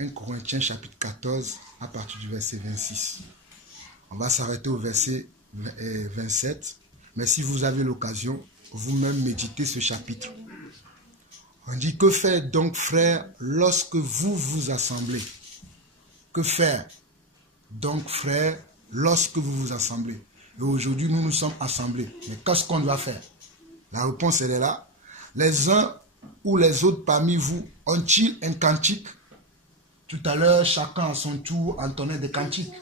1 Corinthiens chapitre 14 à partir du verset 26. On va s'arrêter au verset 27. Mais si vous avez l'occasion, vous-même méditez ce chapitre. On dit, que faire donc, frères, lorsque vous vous assemblez? Que faire donc, frères, lorsque vous vous assemblez? Et aujourd'hui, nous nous sommes assemblés. Mais qu'est-ce qu'on doit faire? La réponse, elle est là. Les uns ou les autres parmi vous ont-ils un cantique? Tout à l'heure, chacun à son tour entonnait des cantiques.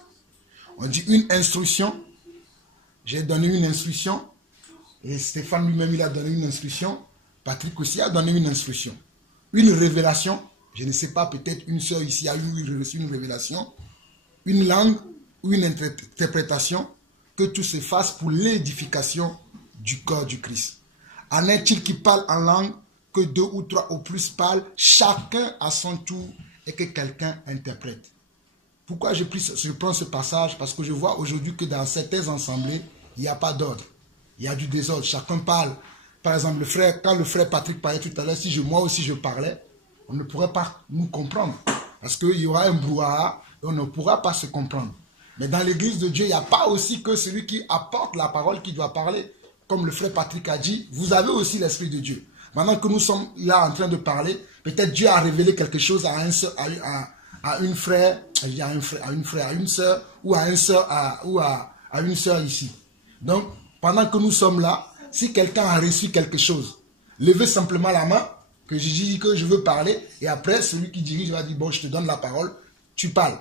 On dit une instruction. J'ai donné une instruction. Et Stéphane lui-même, il a donné une instruction. Patrick aussi a donné une instruction. Une révélation. Je ne sais pas, peut-être une sœur ici a reçu une révélation. Une langue ou une interprétation. Que tout se fasse pour l'édification du corps du Christ. En est-il qui parle en langue, que 2 ou 3 ou plus parlent, chacun à son tour, et que quelqu'un interprète. Pourquoi je prends ce passage? Parce que je vois aujourd'hui que dans certaines assemblées, il n'y a pas d'ordre. Il y a du désordre. Chacun parle. Par exemple, quand le frère Patrick parlait tout à l'heure, si moi aussi je parlais, on ne pourrait pas nous comprendre. Parce qu'il y aura un brouhaha et on ne pourra pas se comprendre. Mais dans l'église de Dieu, il n'y a pas aussi que celui qui apporte la parole qui doit parler. Comme le frère Patrick a dit, vous avez aussi l'Esprit de Dieu. Maintenant que nous sommes là en train de parler, peut-être Dieu a révélé quelque chose à une sœur, à une sœur, ou à une sœur ici. Donc, pendant que nous sommes là, si quelqu'un a reçu quelque chose, levez simplement la main, que je dis que je veux parler, et après, celui qui dirige va dire, bon, je te donne la parole, tu parles.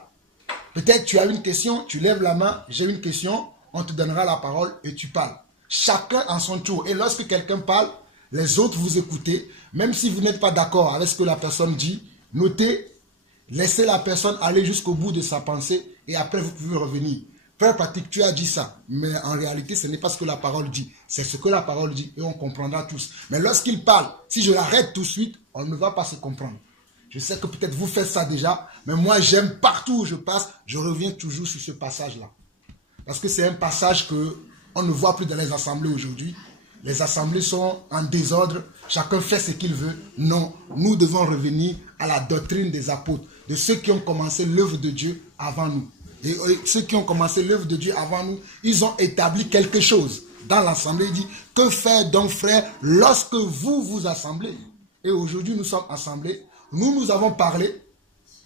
Peut-être tu as une question, tu lèves la main, j'ai une question, on te donnera la parole et tu parles. Chacun en son tour. Et lorsque quelqu'un parle, les autres vous écoutez, même si vous n'êtes pas d'accord avec ce que la personne dit, notez, laissez la personne aller jusqu'au bout de sa pensée et après vous pouvez revenir. Frère Patrick, tu as dit ça, mais en réalité ce n'est pas ce que la parole dit, c'est ce que la parole dit et on comprendra tous. Mais lorsqu'il parle, si je l'arrête tout de suite, on ne va pas se comprendre. Je sais que peut-être vous faites ça déjà, mais moi j'aime partout où je passe, je reviens toujours sur ce passage-là. Parce que c'est un passage qu'on ne voit plus dans les assemblées aujourd'hui. Les assemblées sont en désordre, chacun fait ce qu'il veut. Non, nous devons revenir à la doctrine des apôtres, de ceux qui ont commencé l'œuvre de Dieu avant nous. Et ceux qui ont commencé l'œuvre de Dieu avant nous, ils ont établi quelque chose. Dans l'assemblée, il dit, que faire donc frère lorsque vous vous assemblez? Et aujourd'hui nous sommes assemblés, nous avons parlé,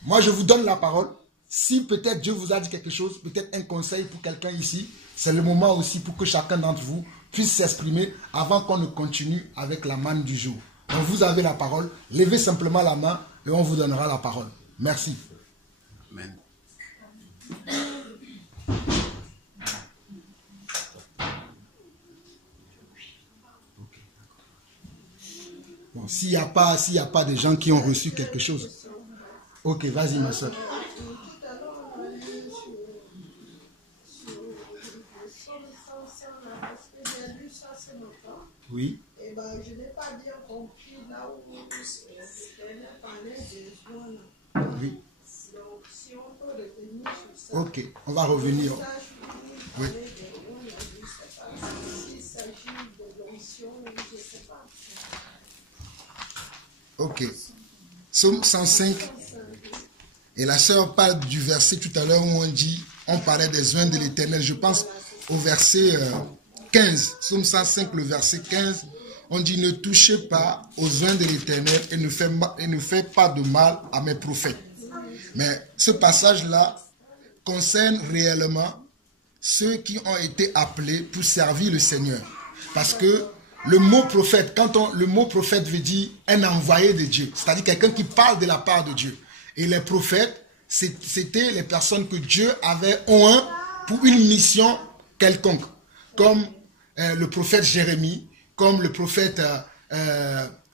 moi je vous donne la parole. Si peut-être Dieu vous a dit quelque chose, peut-être un conseil pour quelqu'un ici, c'est le moment aussi pour que chacun d'entre vous puisse s'exprimer avant qu'on ne continue avec la manne du jour. Donc vous avez la parole, levez simplement la main et on vous donnera la parole. Merci. Amen. Bon, s'il n'y a pas de gens qui ont reçu quelque chose. Ok, vas-y ma soeur. Oui. Et ben, je n'ai pas bien compris là où l'Éternel parlait des joints. Oui. Donc, si on peut revenir sur ça. Ok, on va revenir. Oui. S'il s'agit de l'onction, je ne sais pas. Ok. Psaume 105. Et la sœur parle du verset tout à l'heure où on parlait des joints de l'Éternel. Je pense au verset 15. Psaume 105, le verset 15. On dit, ne touchez pas aux joints de l'Éternel et ne faites pas de mal à mes prophètes. Mais ce passage-là concerne réellement ceux qui ont été appelés pour servir le Seigneur. Parce que le mot prophète, le mot prophète veut dire un envoyé de Dieu, c'est-à-dire quelqu'un qui parle de la part de Dieu. Et les prophètes, c'était les personnes que Dieu avait oint pour une mission quelconque, comme le prophète Jérémie, comme le prophète,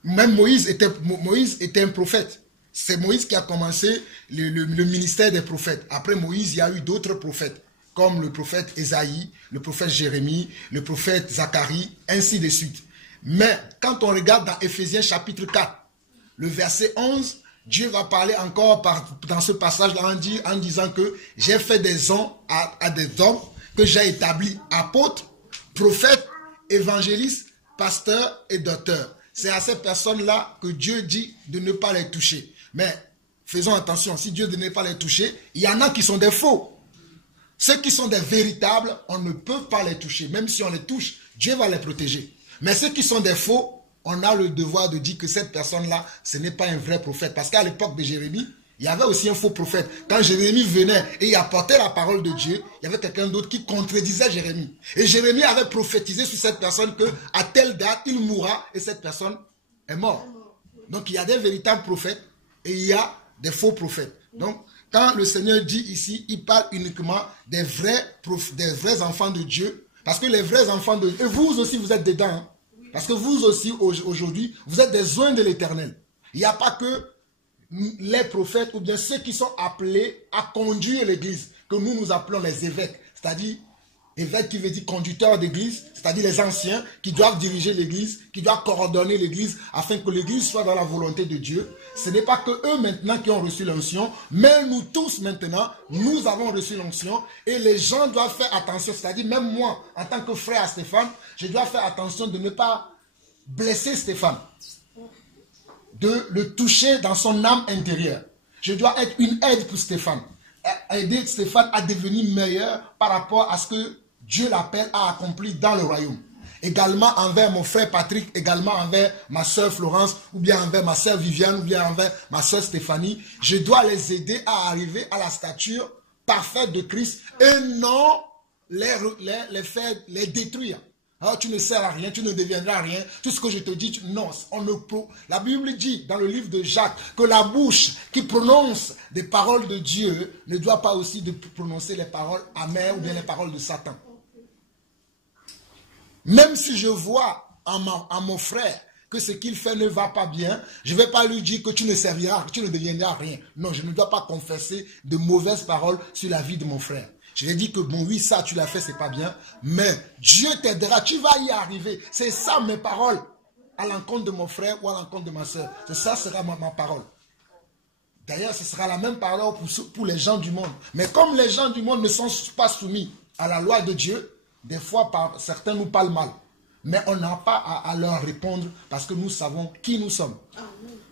même Moïse était un prophète. C'est Moïse qui a commencé le ministère des prophètes. Après Moïse, il y a eu d'autres prophètes, comme le prophète Ésaïe, le prophète Jérémie, le prophète Zacharie, ainsi de suite. Mais quand on regarde dans Éphésiens chapitre 4, le verset 11, Dieu va parler encore dans ce passage-là en disant que j'ai fait des hommes à des hommes que j'ai établis apôtres, prophètes, évangélistes, pasteurs et docteurs. C'est à ces personnes-là que Dieu dit de ne pas les toucher. Mais faisons attention, si Dieu ne n'est pas les toucher, il y en a qui sont des faux. Ceux qui sont des véritables, on ne peut pas les toucher. Même si on les touche, Dieu va les protéger. Mais ceux qui sont des faux, on a le devoir de dire que cette personne-là, ce n'est pas un vrai prophète. Parce qu'à l'époque de Jérémie, il y avait aussi un faux prophète. Quand Jérémie venait et il apportait la parole de Dieu, il y avait quelqu'un d'autre qui contredisait Jérémie. Et Jérémie avait prophétisé sur cette personne qu'à telle date, il mourra et cette personne est morte. Donc il y a des véritables prophètes et il y a des faux prophètes. Donc quand le Seigneur dit ici, il parle uniquement des vrais enfants de Dieu. Parce que les vrais enfants de Dieu, et vous aussi vous êtes dedans. Hein? Parce que vous aussi aujourd'hui, vous êtes des oins de l'Éternel. Il n'y a pas que les prophètes ou bien ceux qui sont appelés à conduire l'église, que nous appelons les évêques, c'est-à-dire évêque qui veut dire conducteur d'église, c'est-à-dire les anciens qui doivent diriger l'église, qui doivent coordonner l'église afin que l'église soit dans la volonté de Dieu. Ce n'est pas que eux maintenant qui ont reçu l'onction, mais nous tous maintenant, nous avons reçu l'onction et les gens doivent faire attention, c'est-à-dire même moi, en tant que frère à Stéphane, je dois faire attention de ne pas blesser Stéphane, de le toucher dans son âme intérieure. Je dois être une aide pour Stéphane. Aider Stéphane à devenir meilleur par rapport à ce que Dieu l'appelle à accomplir dans le royaume. Également envers mon frère Patrick, également envers ma soeur Florence, ou bien envers ma soeur Viviane, ou bien envers ma soeur Stéphanie. Je dois les aider à arriver à la stature parfaite de Christ et non les détruire. Alors, tu ne sers à rien, tu ne deviendras rien. Tout ce que je te dis, non. La Bible dit dans le livre de Jacques que la bouche qui prononce des paroles de Dieu ne doit pas aussi prononcer les paroles amères ou bien les paroles de Satan. Même si je vois à mon frère que ce qu'il fait ne va pas bien, je ne vais pas lui dire que tu ne serviras, que tu ne deviendras rien. Non, je ne dois pas confesser de mauvaises paroles sur la vie de mon frère. Je lui ai dit que bon oui, ça tu l'as fait, c'est pas bien, mais Dieu t'aidera, tu vas y arriver. C'est ça mes paroles à l'encontre de mon frère ou à l'encontre de ma soeur. Ça sera ma parole. D'ailleurs, ce sera la même parole pour les gens du monde. Mais comme les gens du monde ne sont pas soumis à la loi de Dieu, des fois certains nous parlent mal. Mais on n'a pas à leur répondre parce que nous savons qui nous sommes.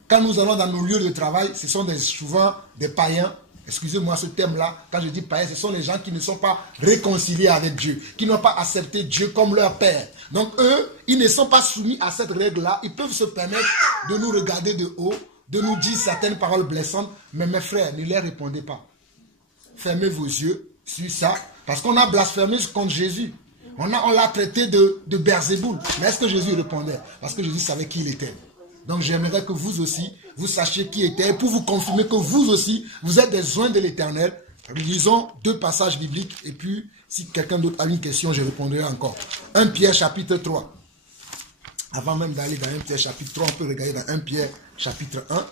Quand nous allons dans nos lieux de travail, ce sont souvent des païens. Excusez-moi ce thème-là, quand je dis païens, ce sont les gens qui ne sont pas réconciliés avec Dieu, qui n'ont pas accepté Dieu comme leur Père. Donc eux, ils ne sont pas soumis à cette règle-là. Ils peuvent se permettre de nous regarder de haut, de nous dire certaines paroles blessantes. Mais mes frères, ne les répondez pas. Fermez vos yeux sur ça, parce qu'on a blasphémé contre Jésus. On l'a traité de Beelzéboul. Mais est-ce que Jésus répondait? Parce que Jésus savait qui il était. Donc j'aimerais que vous aussi, vous sachiez qui était, pour vous confirmer que vous aussi, vous êtes des oins de l'Éternel. Lisons 2 passages bibliques, et puis si quelqu'un d'autre a une question, je répondrai encore. 1 Pierre chapitre 3. Avant même d'aller dans 1 Pierre chapitre 3, on peut regarder dans 1 Pierre chapitre 1.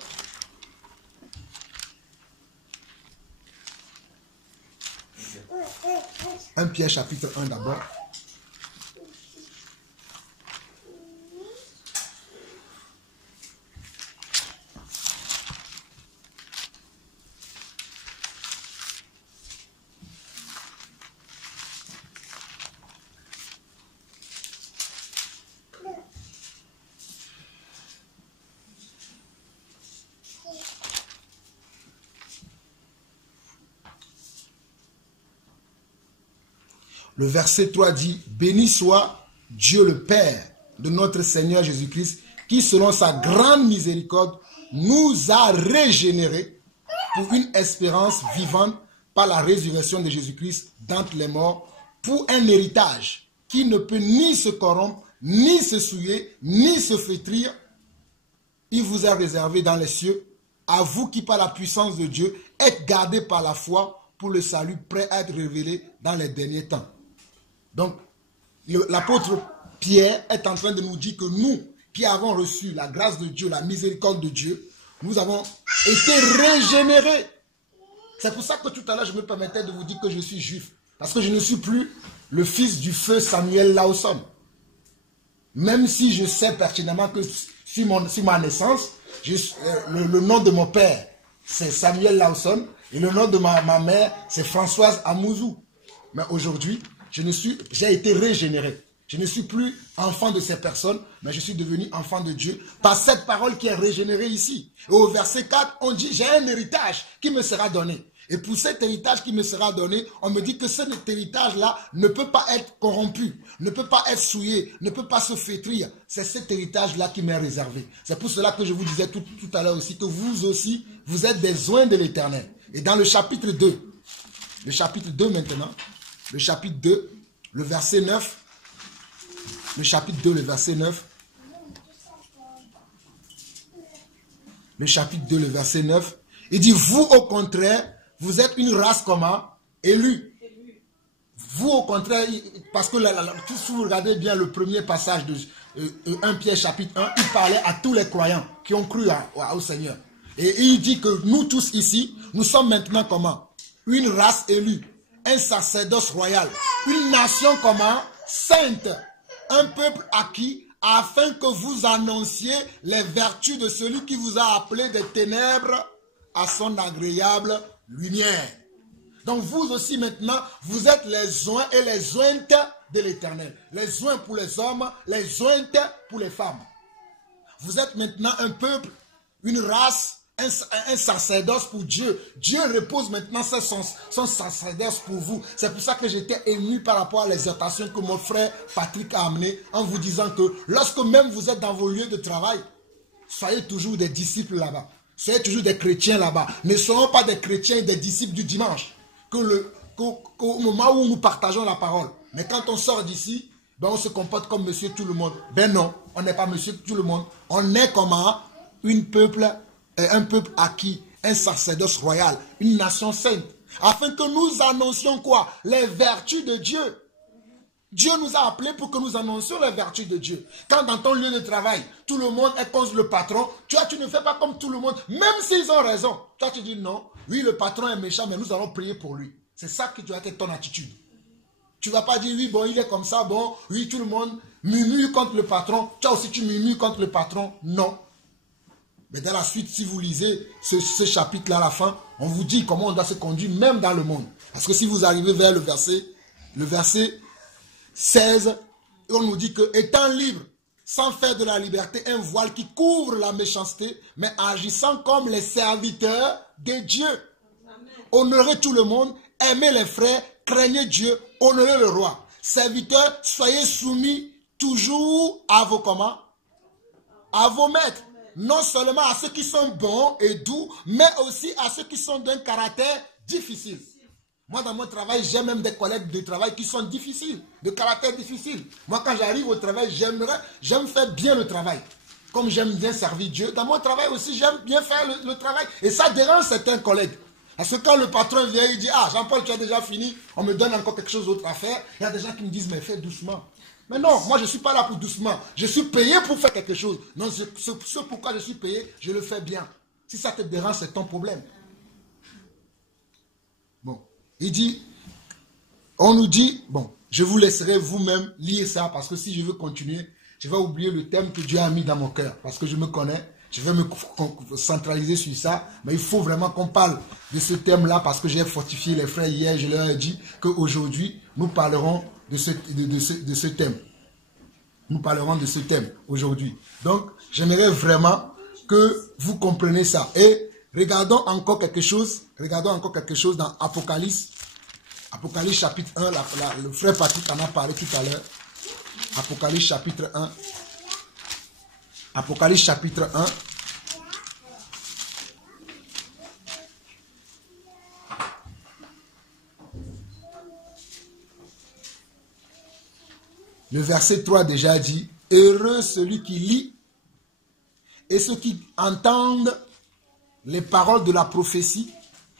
« 1 Pierre chapitre 1 d'abord. Le verset 3 dit, « Béni soit Dieu le Père de notre Seigneur Jésus-Christ, qui selon sa grande miséricorde nous a régénérés pour une espérance vivante par la résurrection de Jésus-Christ d'entre les morts, pour un héritage qui ne peut ni se corrompre, ni se souiller, ni se flétrir. Il vous a réservé dans les cieux, à vous qui par la puissance de Dieu êtes gardés par la foi pour le salut prêt à être révélé dans les derniers temps. » Donc, l'apôtre Pierre est en train de nous dire que nous, qui avons reçu la grâce de Dieu, la miséricorde de Dieu, nous avons été régénérés. C'est pour ça que tout à l'heure, je me permettais de vous dire que je suis juif. Parce que je ne suis plus le fils du feu Samuel Lawson. Même si je sais pertinemment que sur ma naissance, le nom de mon père, c'est Samuel Lawson. Et le nom de ma mère, c'est Françoise Amouzou. Mais aujourd'hui, j'ai été régénéré. Je ne suis plus enfant de ces personnes, mais je suis devenu enfant de Dieu par cette parole qui est régénérée ici. Et au verset 4, on dit, j'ai un héritage qui me sera donné. Et pour cet héritage qui me sera donné, on me dit que cet héritage-là ne peut pas être corrompu, ne peut pas être souillé, ne peut pas se flétrir. C'est cet héritage-là qui m'est réservé. C'est pour cela que je vous disais tout à l'heure aussi que vous aussi, vous êtes des oints de l'Éternel. Et dans le chapitre 2 maintenant, le chapitre 2, le verset 9, le chapitre 2, le verset 9, le chapitre 2, le verset 9, il dit, vous au contraire, vous êtes une race comment? Élue. Vous au contraire, parce que si vous regardez bien le premier passage de 1 Pierre chapitre 1, il parlait à tous les croyants qui ont cru au Seigneur. Et il dit que nous tous ici, nous sommes maintenant comment? Une race élue, un sacerdoce royal, une nation comment? Sainte, un peuple acquis, afin que vous annonciez les vertus de celui qui vous a appelé des ténèbres à son agréable lumière. Donc vous aussi maintenant, vous êtes les oints et les ointes de l'Éternel. Les oints pour les hommes, les ointes pour les femmes. Vous êtes maintenant un peuple, une race, un sacerdoce pour Dieu. Dieu repose maintenant son sacerdoce pour vous. C'est pour ça que j'étais ému par rapport à l'exhortation que mon frère Patrick a amenée en vous disant que lorsque même vous êtes dans vos lieux de travail, soyez toujours des disciples là-bas. Soyez toujours des chrétiens là-bas. Ne soyons pas des chrétiens et des disciples du dimanche. Qu'au moment où nous partageons la parole. Mais quand on sort d'ici, ben on se comporte comme monsieur tout le monde. Ben non, on n'est pas monsieur tout le monde. On est comme un peuple acquis, un sacerdoce royal, une nation sainte. Afin que nous annoncions quoi? Les vertus de Dieu. Dieu nous a appelés pour que nous annoncions les vertus de Dieu. Quand dans ton lieu de travail, tout le monde est contre le patron, tu ne fais pas comme tout le monde, même s'ils ont raison. Toi, tu dis non, oui, le patron est méchant, mais nous allons prier pour lui. C'est ça qui doit être ton attitude. Tu ne vas pas dire, oui, bon, il est comme ça, bon, oui, tout le monde murmure contre le patron. Toi aussi, tu murmures contre le patron. Non. Mais dans la suite, si vous lisez ce chapitre-là à la fin, on vous dit comment on doit se conduire, même dans le monde. Parce que si vous arrivez vers le verset 16, on nous dit que étant libre, sans faire de la liberté un voile qui couvre la méchanceté, mais agissant comme les serviteurs de Dieu. Honorez tout le monde, aimez les frères, craignez Dieu, honorez le roi. Serviteurs, soyez soumis toujours à vos comment? À vos maîtres. Non seulement à ceux qui sont bons et doux, mais aussi à ceux qui sont d'un caractère difficile. Moi, dans mon travail, j'ai même des collègues de travail qui sont difficiles, de caractère difficile. Moi, quand j'arrive au travail, j'aime faire bien le travail. Comme j'aime bien servir Dieu, dans mon travail aussi, j'aime bien faire le travail. Et ça dérange certains collègues. Parce que quand le patron vient, il dit, ah, Jean-Paul, tu as déjà fini, on me donne encore quelque chose d'autre à faire. Il y a des gens qui me disent, mais fais doucement. Mais non, moi, je ne suis pas là pour doucement. Je suis payé pour faire quelque chose. Non, ce pourquoi je suis payé, je le fais bien. Si ça te dérange, c'est ton problème. Bon. Il dit, on nous dit, bon, je vous laisserai vous-même lire ça parce que si je veux continuer, je vais oublier le thème que Dieu a mis dans mon cœur parce que je me connais, je vais me centraliser sur ça, mais il faut vraiment qu'on parle de ce thème-là parce que j'ai fortifié les frères hier, je leur ai dit qu'aujourd'hui, nous parlerons de ce thème. Nous parlerons de ce thème aujourd'hui. Donc, j'aimerais vraiment que vous compreniez ça. Et regardons encore quelque chose dans Apocalypse. Apocalypse chapitre 1, le frère Patrick en a parlé tout à l'heure. Apocalypse chapitre 1. Apocalypse chapitre 1. Le verset 3 déjà dit, « Heureux celui qui lit et ceux qui entendent les paroles de la prophétie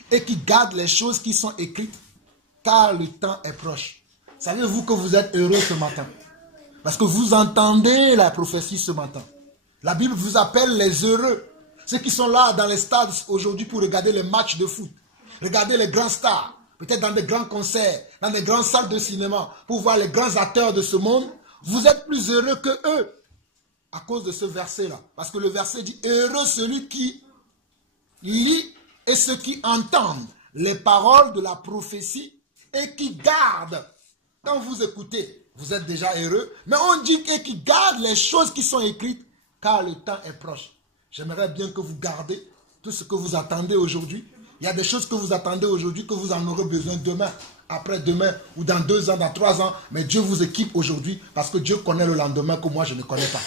et qui gardent les choses qui sont écrites, car le temps est proche. » Savez-vous que vous êtes heureux ce matin? Parce que vous entendez la prophétie ce matin. La Bible vous appelle les heureux. Ceux qui sont là dans les stades aujourd'hui pour regarder les matchs de foot, regarder les grands stars, peut-être dans des grands concerts, dans des grandes salles de cinéma, pour voir les grands acteurs de ce monde, vous êtes plus heureux que eux à cause de ce verset-là. Parce que le verset dit, heureux celui qui lit et ceux qui entendent les paroles de la prophétie et qui gardent. Quand vous écoutez, vous êtes déjà heureux. Mais on dit qu'ils gardent les choses qui sont écrites, car le temps est proche. J'aimerais bien que vous gardez tout ce que vous attendez aujourd'hui. Il y a des choses que vous attendez aujourd'hui que vous en aurez besoin demain, après-demain, ou dans 2 ans, dans 3 ans. Mais Dieu vous équipe aujourd'hui parce que Dieu connaît le lendemain que moi je ne connais pas.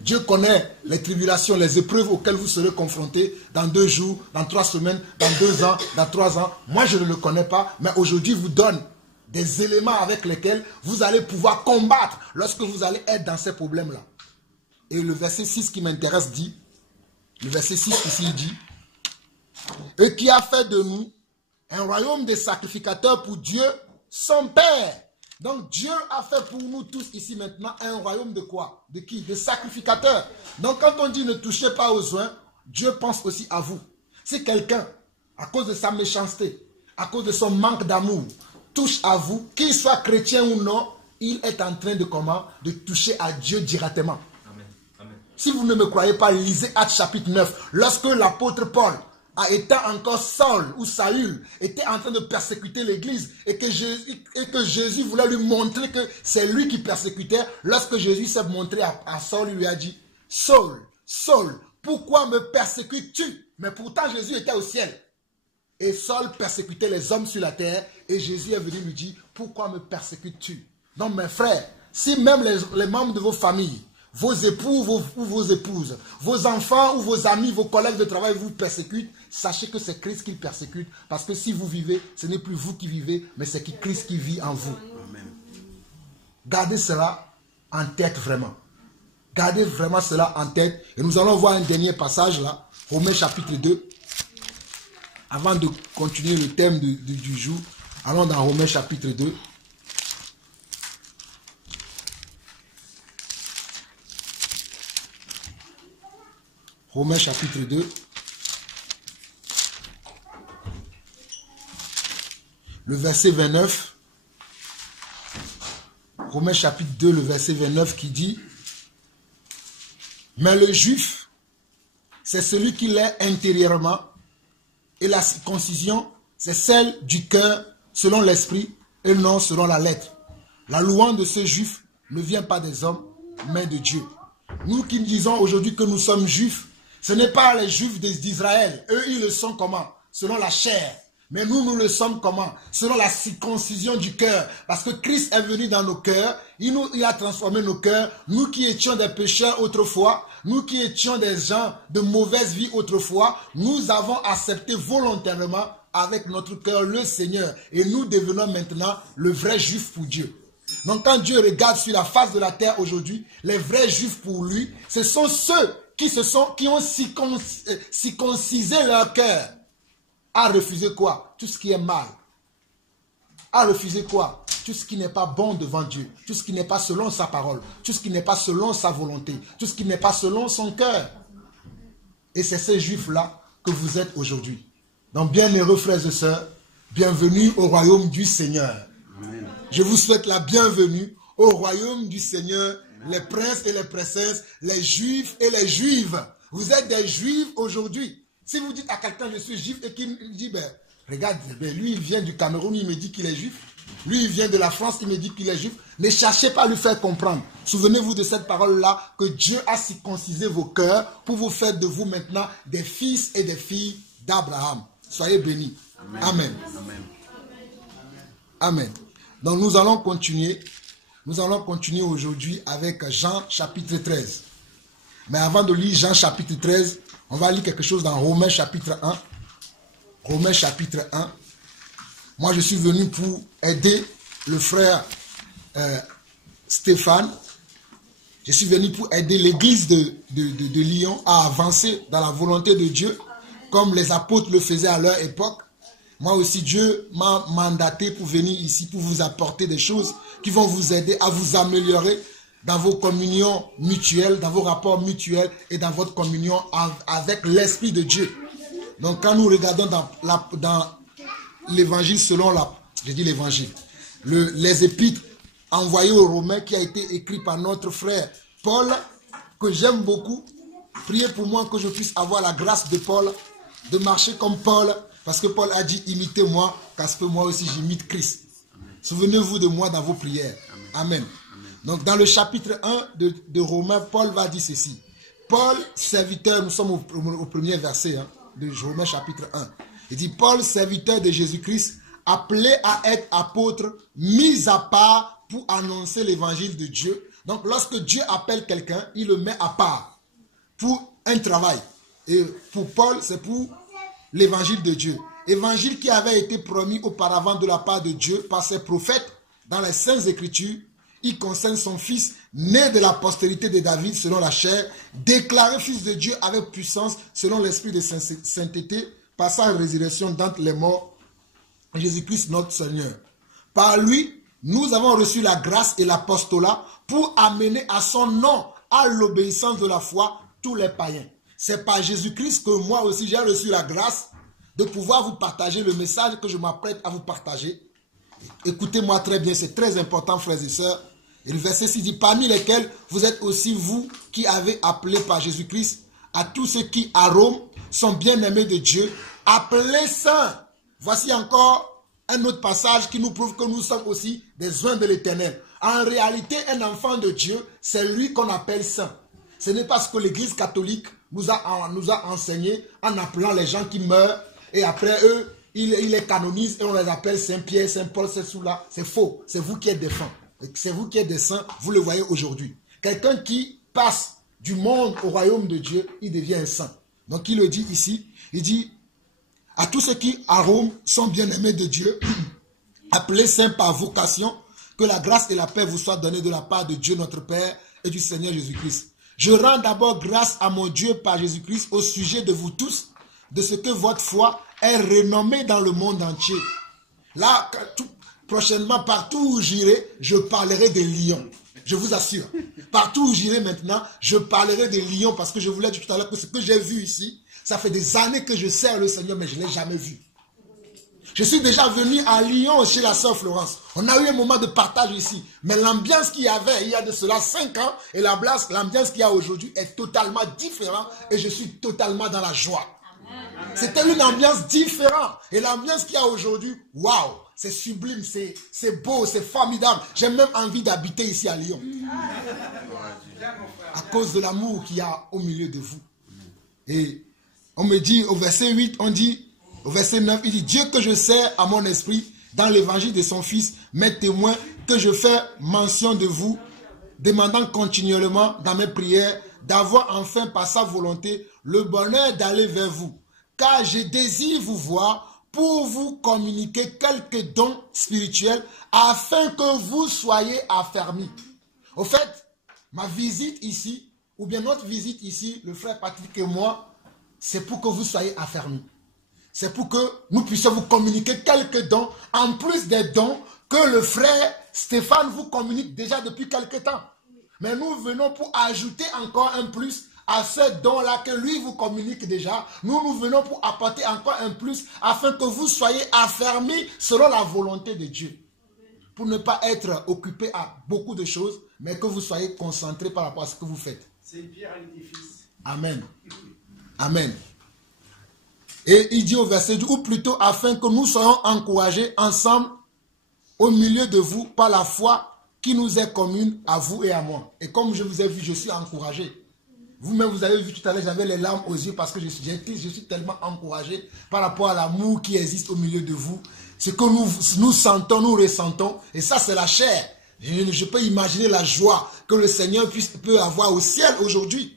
Dieu connaît les tribulations, les épreuves auxquelles vous serez confrontés dans 2 jours, dans 3 semaines, dans 2 ans, dans 3 ans. Moi je ne le connais pas, mais aujourd'hui vous donne des éléments avec lesquels vous allez pouvoir combattre lorsque vous allez être dans ces problèmes-là. Et le verset 6 qui m'intéresse dit, le verset 6 ici il dit, « Et qui a fait de nous un royaume de sacrificateurs pour Dieu, son Père. » Donc Dieu a fait pour nous tous ici maintenant un royaume de quoi? De qui? De sacrificateurs. Donc quand on dit ne touchez pas aux soins, Dieu pense aussi à vous. Si quelqu'un, à cause de sa méchanceté, à cause de son manque d'amour, touche à vous, qu'il soit chrétien ou non, il est en train de comment? De toucher à Dieu directement. Amen. Amen. Si vous ne me croyez pas, lisez Actes chapitre 9. Lorsque l'apôtre Paul a été encore Saul ou Saül, était en train de persécuter l'église et que Jésus voulait lui montrer que c'est lui qui persécutait. Lorsque Jésus s'est montré à Saul, il lui a dit, Saul, Saul, pourquoi me persécutes-tu? Mais pourtant Jésus était au ciel. Et Saul persécutait les hommes sur la terre et Jésus est venu lui dire, pourquoi me persécutes-tu? Donc mes frères, si même les membres de vos familles, vos époux ou vos épouses, vos enfants ou vos amis, vos collègues de travail vous persécutent, sachez que c'est Christ qui le persécute. Parce que si vous vivez, ce n'est plus vous qui vivez, mais c'est Christ qui vit en vous. Amen. Gardez cela en tête vraiment. Gardez vraiment cela en tête. Et nous allons voir un dernier passage là, Romains chapitre 2. Avant de continuer le thème du jour, allons dans Romains chapitre 2. Romains chapitre 2. Le verset 29. Romains chapitre 2, le verset 29 qui dit, « Mais le juif, c'est celui qui l'est intérieurement, et la circoncision, c'est celle du cœur selon l'esprit et non selon la lettre. La louange de ce juif ne vient pas des hommes, mais de Dieu. » Nous qui disons aujourd'hui que nous sommes juifs, ce n'est pas les juifs d'Israël. Eux, ils le sont comment? Selon la chair. Mais nous, nous le sommes comment? Selon la circoncision du cœur. Parce que Christ est venu dans nos cœurs. Il a transformé nos cœurs. Nous qui étions des pécheurs autrefois, nous qui étions des gens de mauvaise vie autrefois, nous avons accepté volontairement avec notre cœur le Seigneur. Et nous devenons maintenant le vrai juif pour Dieu. Donc quand Dieu regarde sur la face de la terre aujourd'hui, les vrais juifs pour lui, ce sont ceux qui ont circoncisé leur cœur. À refuser quoi? Tout ce qui est mal. À refuser quoi? Tout ce qui n'est pas bon devant Dieu. Tout ce qui n'est pas selon sa parole. Tout ce qui n'est pas selon sa volonté. Tout ce qui n'est pas selon son cœur. Et c'est ces juifs-là que vous êtes aujourd'hui. Donc, bienheureux frères et sœurs, bienvenue au royaume du Seigneur. Amen. Je vous souhaite la bienvenue au royaume du Seigneur, les princes et les princesses, les juifs et les juives. Vous êtes des juifs aujourd'hui. Si vous dites à quelqu'un je suis juif et qu'il dit ben, regarde, ben, lui il vient du Cameroun, il me dit qu'il est juif. Lui il vient de la France, il me dit qu'il est juif. Ne cherchez pas à lui faire comprendre. Souvenez-vous de cette parole-là que Dieu a circoncisé vos cœurs pour vous faire de vous maintenant des fils et des filles d'Abraham. Soyez bénis. Amen. Amen. Amen. Amen. Donc nous allons continuer. Nous allons continuer aujourd'hui avec Jean chapitre 13. Mais avant de lire Jean chapitre 13, on va lire quelque chose dans Romains chapitre 1. Romains chapitre 1. Moi, je suis venu pour aider le frère Stéphane. Je suis venu pour aider l'église de Lyon à avancer dans la volonté de Dieu, comme les apôtres le faisaient à leur époque. Moi aussi, Dieu m'a mandaté pour venir ici, pour vous apporter des choses qui vont vous aider à vous améliorer dans vos communions mutuelles, dans vos rapports mutuels et dans votre communion avec l'Esprit de Dieu. Donc quand nous regardons dans l'évangile selon les épîtres envoyées aux Romains qui a été écrit par notre frère Paul, que j'aime beaucoup, priez pour moi que je puisse avoir la grâce de Paul, de marcher comme Paul, parce que Paul a dit imitez-moi, parce que moi aussi j'imite Christ. Souvenez-vous de moi dans vos prières. Amen. Amen. Donc dans le chapitre 1 de Romains, Paul va dire ceci. Paul, serviteur, nous sommes au premier verset de Romains chapitre 1. Il dit, Paul, serviteur de Jésus-Christ, appelé à être apôtre, mis à part pour annoncer l'évangile de Dieu. Donc lorsque Dieu appelle quelqu'un, il le met à part pour un travail. Et pour Paul, c'est pour l'évangile de Dieu. Évangile qui avait été promis auparavant de la part de Dieu par ses prophètes dans les Saintes Écritures. Il concerne son fils, né de la postérité de David selon la chair, déclaré fils de Dieu avec puissance selon l'esprit de sainteté, par sa résurrection d'entre les morts, Jésus-Christ notre Seigneur. Par lui, nous avons reçu la grâce et l'apostolat pour amener à son nom, à l'obéissance de la foi, tous les païens. C'est par Jésus-Christ que moi aussi j'ai reçu la grâce de pouvoir vous partager le message que je m'apprête à vous partager. Écoutez-moi très bien, c'est très important, frères et sœurs. Et le verset 6 dit, parmi lesquels vous êtes aussi vous qui avez appelé par Jésus-Christ à tous ceux qui à Rome sont bien-aimés de Dieu, appelés saints. Voici encore un autre passage qui nous prouve que nous sommes aussi des oins de l'Éternel. En réalité, un enfant de Dieu, c'est lui qu'on appelle saint. Ce n'est pas ce que l'Église catholique nous a enseigné en appelant les gens qui meurent et après eux, il les canonise et on les appelle Saint-Pierre, Saint-Paul, Saint-Soula. C'est faux. C'est vous qui êtes des saints. C'est vous qui êtes des saints. Vous le voyez aujourd'hui. Quelqu'un qui passe du monde au royaume de Dieu, il devient un saint. Donc il le dit ici. Il dit à tous ceux qui à Rome sont bien-aimés de Dieu, appelés saints par vocation, que la grâce et la paix vous soient données de la part de Dieu notre Père et du Seigneur Jésus-Christ. Je rends d'abord grâce à mon Dieu par Jésus-Christ au sujet de vous tous, de ce que votre foi est renommée dans le monde entier. Là, prochainement, partout où j'irai, je parlerai des lions. Je vous assure. Partout où j'irai maintenant, je parlerai des lions parce que je vous l'ai dit tout à l'heure que ce que j'ai vu ici, ça fait des années que je sers le Seigneur, mais je ne l'ai jamais vu. Je suis déjà venu à Lyon chez la sœur Florence. On a eu un moment de partage ici. Mais l'ambiance qu'il y avait il y a de cela 5 ans et l'ambiance qu'il y a aujourd'hui est totalement différente et je suis totalement dans la joie. C'était une ambiance différente. Et l'ambiance qu'il y a aujourd'hui, waouh, c'est sublime, c'est beau, c'est formidable. J'ai même envie d'habiter ici à Lyon. À cause de l'amour qu'il y a au milieu de vous. Et on me dit au verset 8, on dit, au verset 9, il dit, Dieu que je sers à mon esprit dans l'évangile de son Fils, m'est témoin que je fais mention de vous, demandant continuellement dans mes prières d'avoir enfin par sa volonté le bonheur d'aller vers vous. Car je désire vous voir pour vous communiquer quelques dons spirituels afin que vous soyez affermis. Au fait, ma visite ici, ou bien notre visite ici, le frère Patrick et moi, c'est pour que vous soyez affermis. C'est pour que nous puissions vous communiquer quelques dons, en plus des dons que le frère Stéphane vous communique déjà depuis quelque temps. Mais nous venons pour ajouter encore un plus à ce don-là que lui vous communique déjà. Nous venons pour apporter encore un plus afin que vous soyez affermis selon la volonté de Dieu. Pour ne pas être occupé à beaucoup de choses, mais que vous soyez concentrés par rapport à ce que vous faites. C'est une pierre à l'édifice. Amen. Amen. Et il dit au verset 10, ou plutôt afin que nous soyons encouragés ensemble au milieu de vous par la foi qui nous est commune à vous et à moi. Et comme je vous ai vu, je suis encouragé. Vous-même, vous avez vu tout à l'heure, j'avais les larmes aux yeux parce que je suis tellement encouragé par rapport à l'amour qui existe au milieu de vous. Ce que nous sentons, nous ressentons, et ça c'est la chair. Je peux imaginer la joie que le Seigneur peut avoir au ciel aujourd'hui.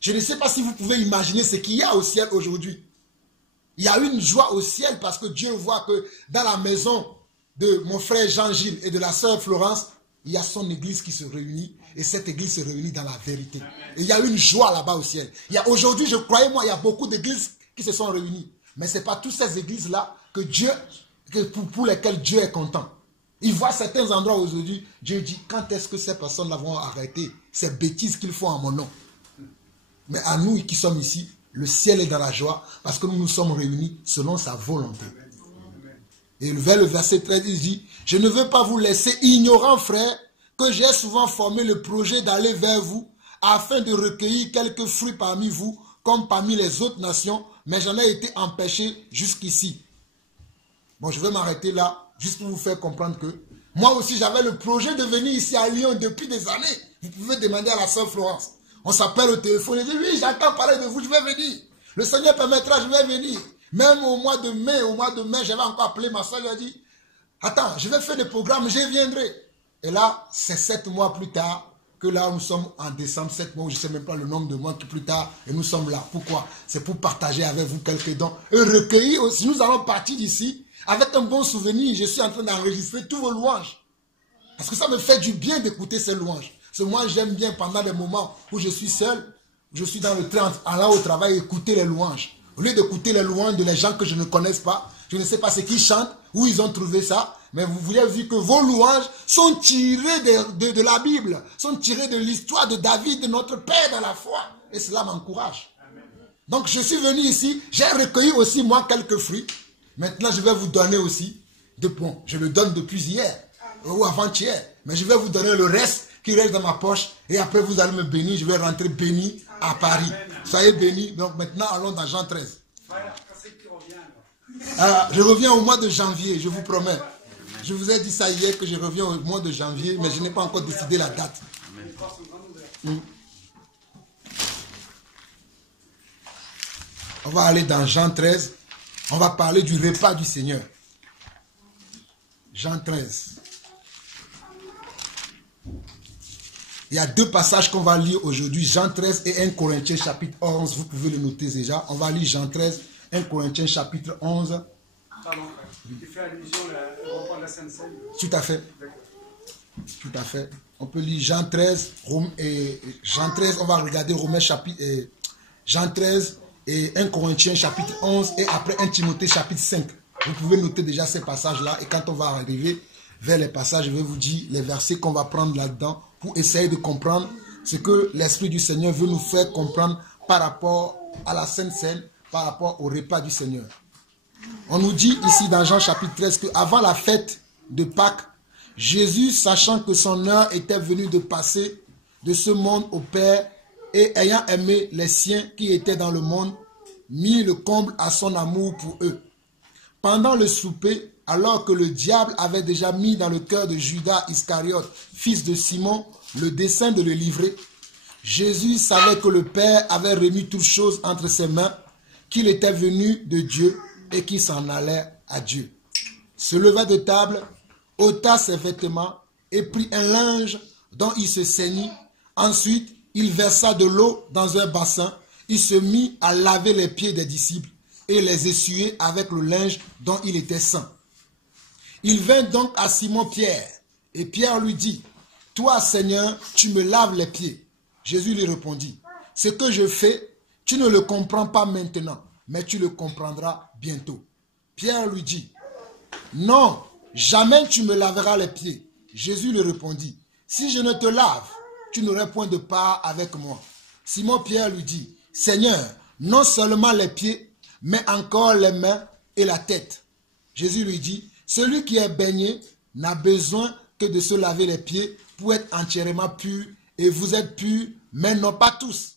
Je ne sais pas si vous pouvez imaginer ce qu'il y a au ciel aujourd'hui. Il y a une joie au ciel parce que Dieu voit que dans la maison de mon frère Jean-Gilles et de la sœur Florence, il y a son église qui se réunit et cette église se réunit dans la vérité. Et il y a une joie là-bas au ciel. Aujourd'hui, croyez-moi, il y a beaucoup d'églises qui se sont réunies. Mais ce n'est pas toutes ces églises-là pour lesquelles Dieu est content. Il voit certains endroits aujourd'hui, Dieu dit, quand est-ce que ces personnes-là vont arrêter ces bêtises qu'ils font en mon nom? Mais à nous qui sommes ici, le ciel est dans la joie parce que nous nous sommes réunis selon sa volonté. Et vers le verset 13, il dit, je ne veux pas vous laisser ignorants, frères, que j'ai souvent formé le projet d'aller vers vous afin de recueillir quelques fruits parmi vous, comme parmi les autres nations, mais j'en ai été empêché jusqu'ici. Bon, je vais m'arrêter là, juste pour vous faire comprendre que Moi aussi, j'avais le projet de venir ici à Lyon depuis des années. Vous pouvez demander à la sœur Florence. On s'appelle au téléphone et dit, oui, j'entends parler de vous, je vais venir. Le Seigneur permettra, je vais venir. Même au mois de mai, j'avais encore appelé ma soeur, elle a dit, attends, je vais faire des programmes, je viendrai. Et là, c'est 7 mois plus tard que là, nous sommes en décembre, 7 mois, je ne sais même pas le nombre de mois qui plus tard, et nous sommes là. Pourquoi? C'est pour partager avec vous quelques dons et recueillir aussi. Nous allons partir d'ici avec un bon souvenir. Je suis en train d'enregistrer tous vos louanges. Parce que ça me fait du bien d'écouter ces louanges. Parce que moi, j'aime bien pendant les moments où je suis seul, je suis dans le train, allant au travail, écouter les louanges. Au lieu d'écouter les louanges de les gens que je ne connais pas, je ne sais pas ce qu'ils chantent, où ils ont trouvé ça, mais vous avez vu que vos louanges sont tirées de la Bible, sont tirées de l'histoire de David, de notre Père dans la foi. Et cela m'encourage. Donc je suis venu ici, j'ai recueilli aussi moi quelques fruits. Maintenant je vais vous donner aussi, bon, je le donne depuis hier, ou avant-hier, mais je vais vous donner le reste qui reste dans ma poche, et après vous allez me bénir, je vais rentrer béni à Paris. Soyez bénis. Donc maintenant allons dans Jean 13. Je reviens au mois de janvier, je vous promets. Je vous ai dit ça hier que je reviens au mois de janvier, mais je n'ai pas encore décidé la date. On va aller dans Jean 13. On va parler du repas du Seigneur. Jean 13. Il y a 2 passages qu'on va lire aujourd'hui. Jean 13 et 1 Corinthiens chapitre 11. Vous pouvez le noter déjà. On va lire Jean 13, 1 Corinthiens chapitre 11. Pardon, tu fais allusion au repas de la Sainte Seine. Tout à fait. Tout à fait. On peut lire Jean 13, Jean 13, on va regarder Romains chapitre, Jean 13 et 1 Corinthiens chapitre 11 et après 1 Timothée chapitre 5. Vous pouvez noter déjà ces passages-là et quand on va arriver vers les passages, je vais vous dire les versets qu'on va prendre là-dedans pour essayer de comprendre ce que l'Esprit du Seigneur veut nous faire comprendre par rapport à la Sainte Seine, par rapport au repas du Seigneur. On nous dit ici dans Jean chapitre 13 qu'avant la fête de Pâques, Jésus, sachant que son heure était venue de passer de ce monde au Père et ayant aimé les siens qui étaient dans le monde, mit le comble à son amour pour eux. Pendant le souper, alors que le diable avait déjà mis dans le cœur de Judas Iscariote, fils de Simon, le dessein de le livrer, Jésus savait que le Père avait remis toutes choses entre ses mains, qu'il était venu de Dieu et qu'il s'en allait à Dieu. Se leva de table, ôta ses vêtements et prit un linge dont il se ceignit. Ensuite, il versa de l'eau dans un bassin. Il se mit à laver les pieds des disciples et les essuyer avec le linge dont il était saint. Il vint donc à Simon-Pierre et Pierre lui dit, « Toi, Seigneur, tu me laves les pieds. » Jésus lui répondit, « Ce que je fais, tu ne le comprends pas maintenant, mais tu le comprendras bientôt. » Pierre lui dit, « Non, jamais tu me laveras les pieds. » Jésus lui répondit, « Si je ne te lave, tu n'aurais point de part avec moi. » Simon-Pierre lui dit, « Seigneur, non seulement les pieds, mais encore les mains et la tête. » Jésus lui dit, « Celui qui est baigné n'a besoin que de se laver les pieds pour être entièrement pur, et vous êtes purs, mais non pas tous. »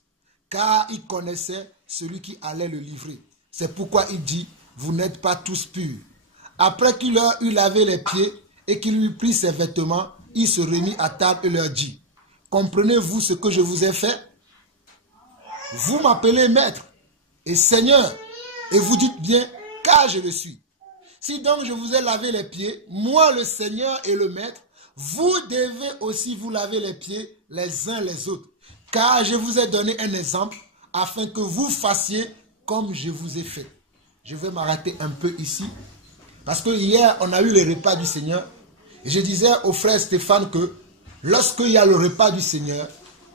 Car il connaissait celui qui allait le livrer. C'est pourquoi il dit, « Vous n'êtes pas tous purs. » Après qu'il leur eut lavé les pieds et qu'il lui prit ses vêtements, il se remit à table et leur dit, « Comprenez-vous ce que je vous ai fait? Vous m'appelez maître et Seigneur, et vous dites bien, car je le suis. Si donc je vous ai lavé les pieds, moi le Seigneur et le maître, vous devez aussi vous laver les pieds les uns les autres. Car je vous ai donné un exemple afin que vous fassiez comme je vous ai fait. » Je vais m'arrêter un peu ici. Parce que hier, on a eu le repas du Seigneur. Et je disais au frère Stéphane que lorsqu'il y a le repas du Seigneur,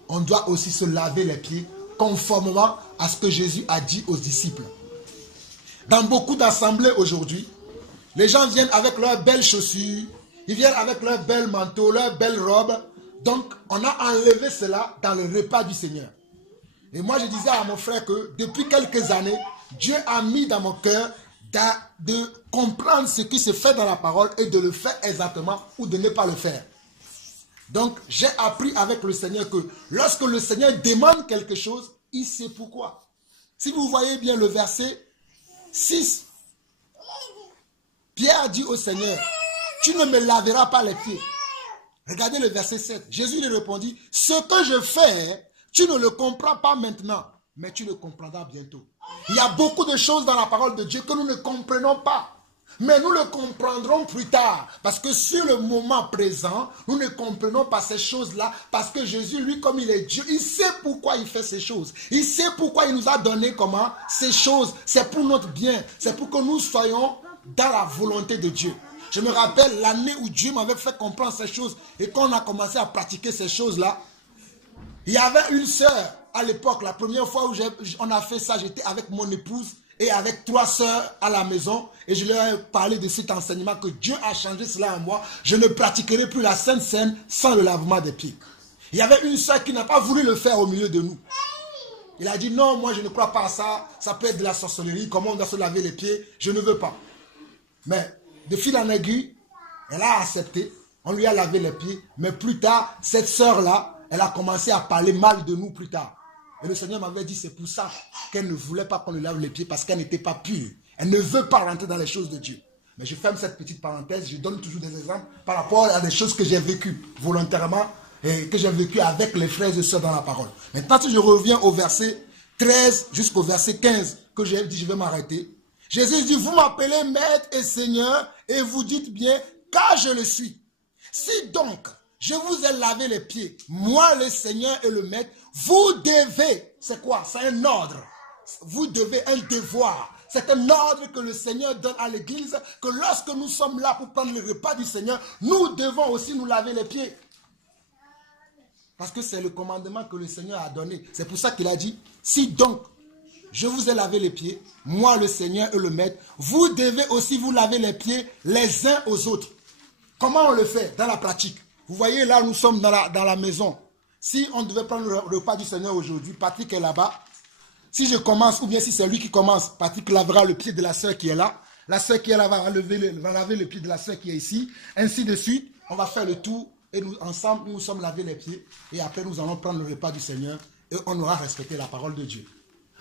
on doit aussi se laver les pieds conformément à ce que Jésus a dit aux disciples. Dans beaucoup d'assemblées aujourd'hui, les gens viennent avec leurs belles chaussures, ils viennent avec leurs belles manteaux, leurs belles robes. Donc, on a enlevé cela dans le repas du Seigneur. Et moi, je disais à mon frère que depuis quelques années, Dieu a mis dans mon cœur de comprendre ce qui se fait dans la parole et de le faire exactement ou de ne pas le faire. Donc, j'ai appris avec le Seigneur que lorsque le Seigneur demande quelque chose, il sait pourquoi. Si vous voyez bien le verset 6, Pierre dit au Seigneur, « tu ne me laveras pas les pieds. Regardez le verset 7. Jésus lui répondit, ce que je fais, tu ne le comprends pas maintenant, mais tu le comprendras bientôt. Il y a beaucoup de choses dans la parole de Dieu que nous ne comprenons pas. Mais nous le comprendrons plus tard. Parce que sur le moment présent, nous ne comprenons pas ces choses-là. Parce que Jésus, lui, comme il est Dieu, il sait pourquoi il fait ces choses. Il sait pourquoi il nous a donné comment ces choses. C'est pour notre bien. C'est pour que nous soyons dans la volonté de Dieu. Je me rappelle l'année où Dieu m'avait fait comprendre ces choses. Et quand on a commencé à pratiquer ces choses-là, il y avait une sœur à l'époque. La première fois où on a fait ça, j'étais avec mon épouse. Et avec 3 sœurs à la maison, et je leur ai parlé de cet enseignement que Dieu a changé cela en moi. Je ne pratiquerai plus la Sainte Seine sans le lavement des pieds. Il y avait une sœur qui n'a pas voulu le faire au milieu de nous. Il a dit non, moi je ne crois pas à ça, ça peut être de la sorcellerie, comment on doit se laver les pieds, je ne veux pas. Mais de fil en aiguille, elle a accepté, on lui a lavé les pieds, mais plus tard, cette sœur-là, elle a commencé à parler mal de nous plus tard. Et le Seigneur m'avait dit, c'est pour ça qu'elle ne voulait pas qu'on lui lave les pieds, parce qu'elle n'était pas pure. Elle ne veut pas rentrer dans les choses de Dieu. Mais je ferme cette petite parenthèse, je donne toujours des exemples par rapport à des choses que j'ai vécues volontairement et que j'ai vécues avec les frères et sœurs dans la parole. Maintenant, si je reviens au verset 13 jusqu'au verset 15, que j'ai dit, je vais m'arrêter. Jésus dit, vous m'appelez Maître et Seigneur, et vous dites bien, car je le suis. Si donc, je vous ai lavé les pieds, moi le Seigneur et le Maître, vous devez, c'est quoi? C'est un ordre. Vous devez un devoir. C'est un ordre que le Seigneur donne à l'église, que lorsque nous sommes là pour prendre le repas du Seigneur, nous devons aussi nous laver les pieds. Parce que c'est le commandement que le Seigneur a donné. C'est pour ça qu'il a dit, si donc je vous ai lavé les pieds, moi le Seigneur et le Maître, vous devez aussi vous laver les pieds les uns aux autres. Comment on le fait dans la pratique? Vous voyez là, nous sommes dans la maison. Si on devait prendre le repas du Seigneur aujourd'hui, Patrick est là-bas. Si je commence, ou bien si c'est lui qui commence, Patrick lavera le pied de la sœur qui est là. La sœur qui est là va laver le pied de la sœur qui est ici. Ainsi de suite, on va faire le tour et nous, ensemble, nous sommes lavés les pieds. Et après, nous allons prendre le repas du Seigneur et on aura respecté la parole de Dieu.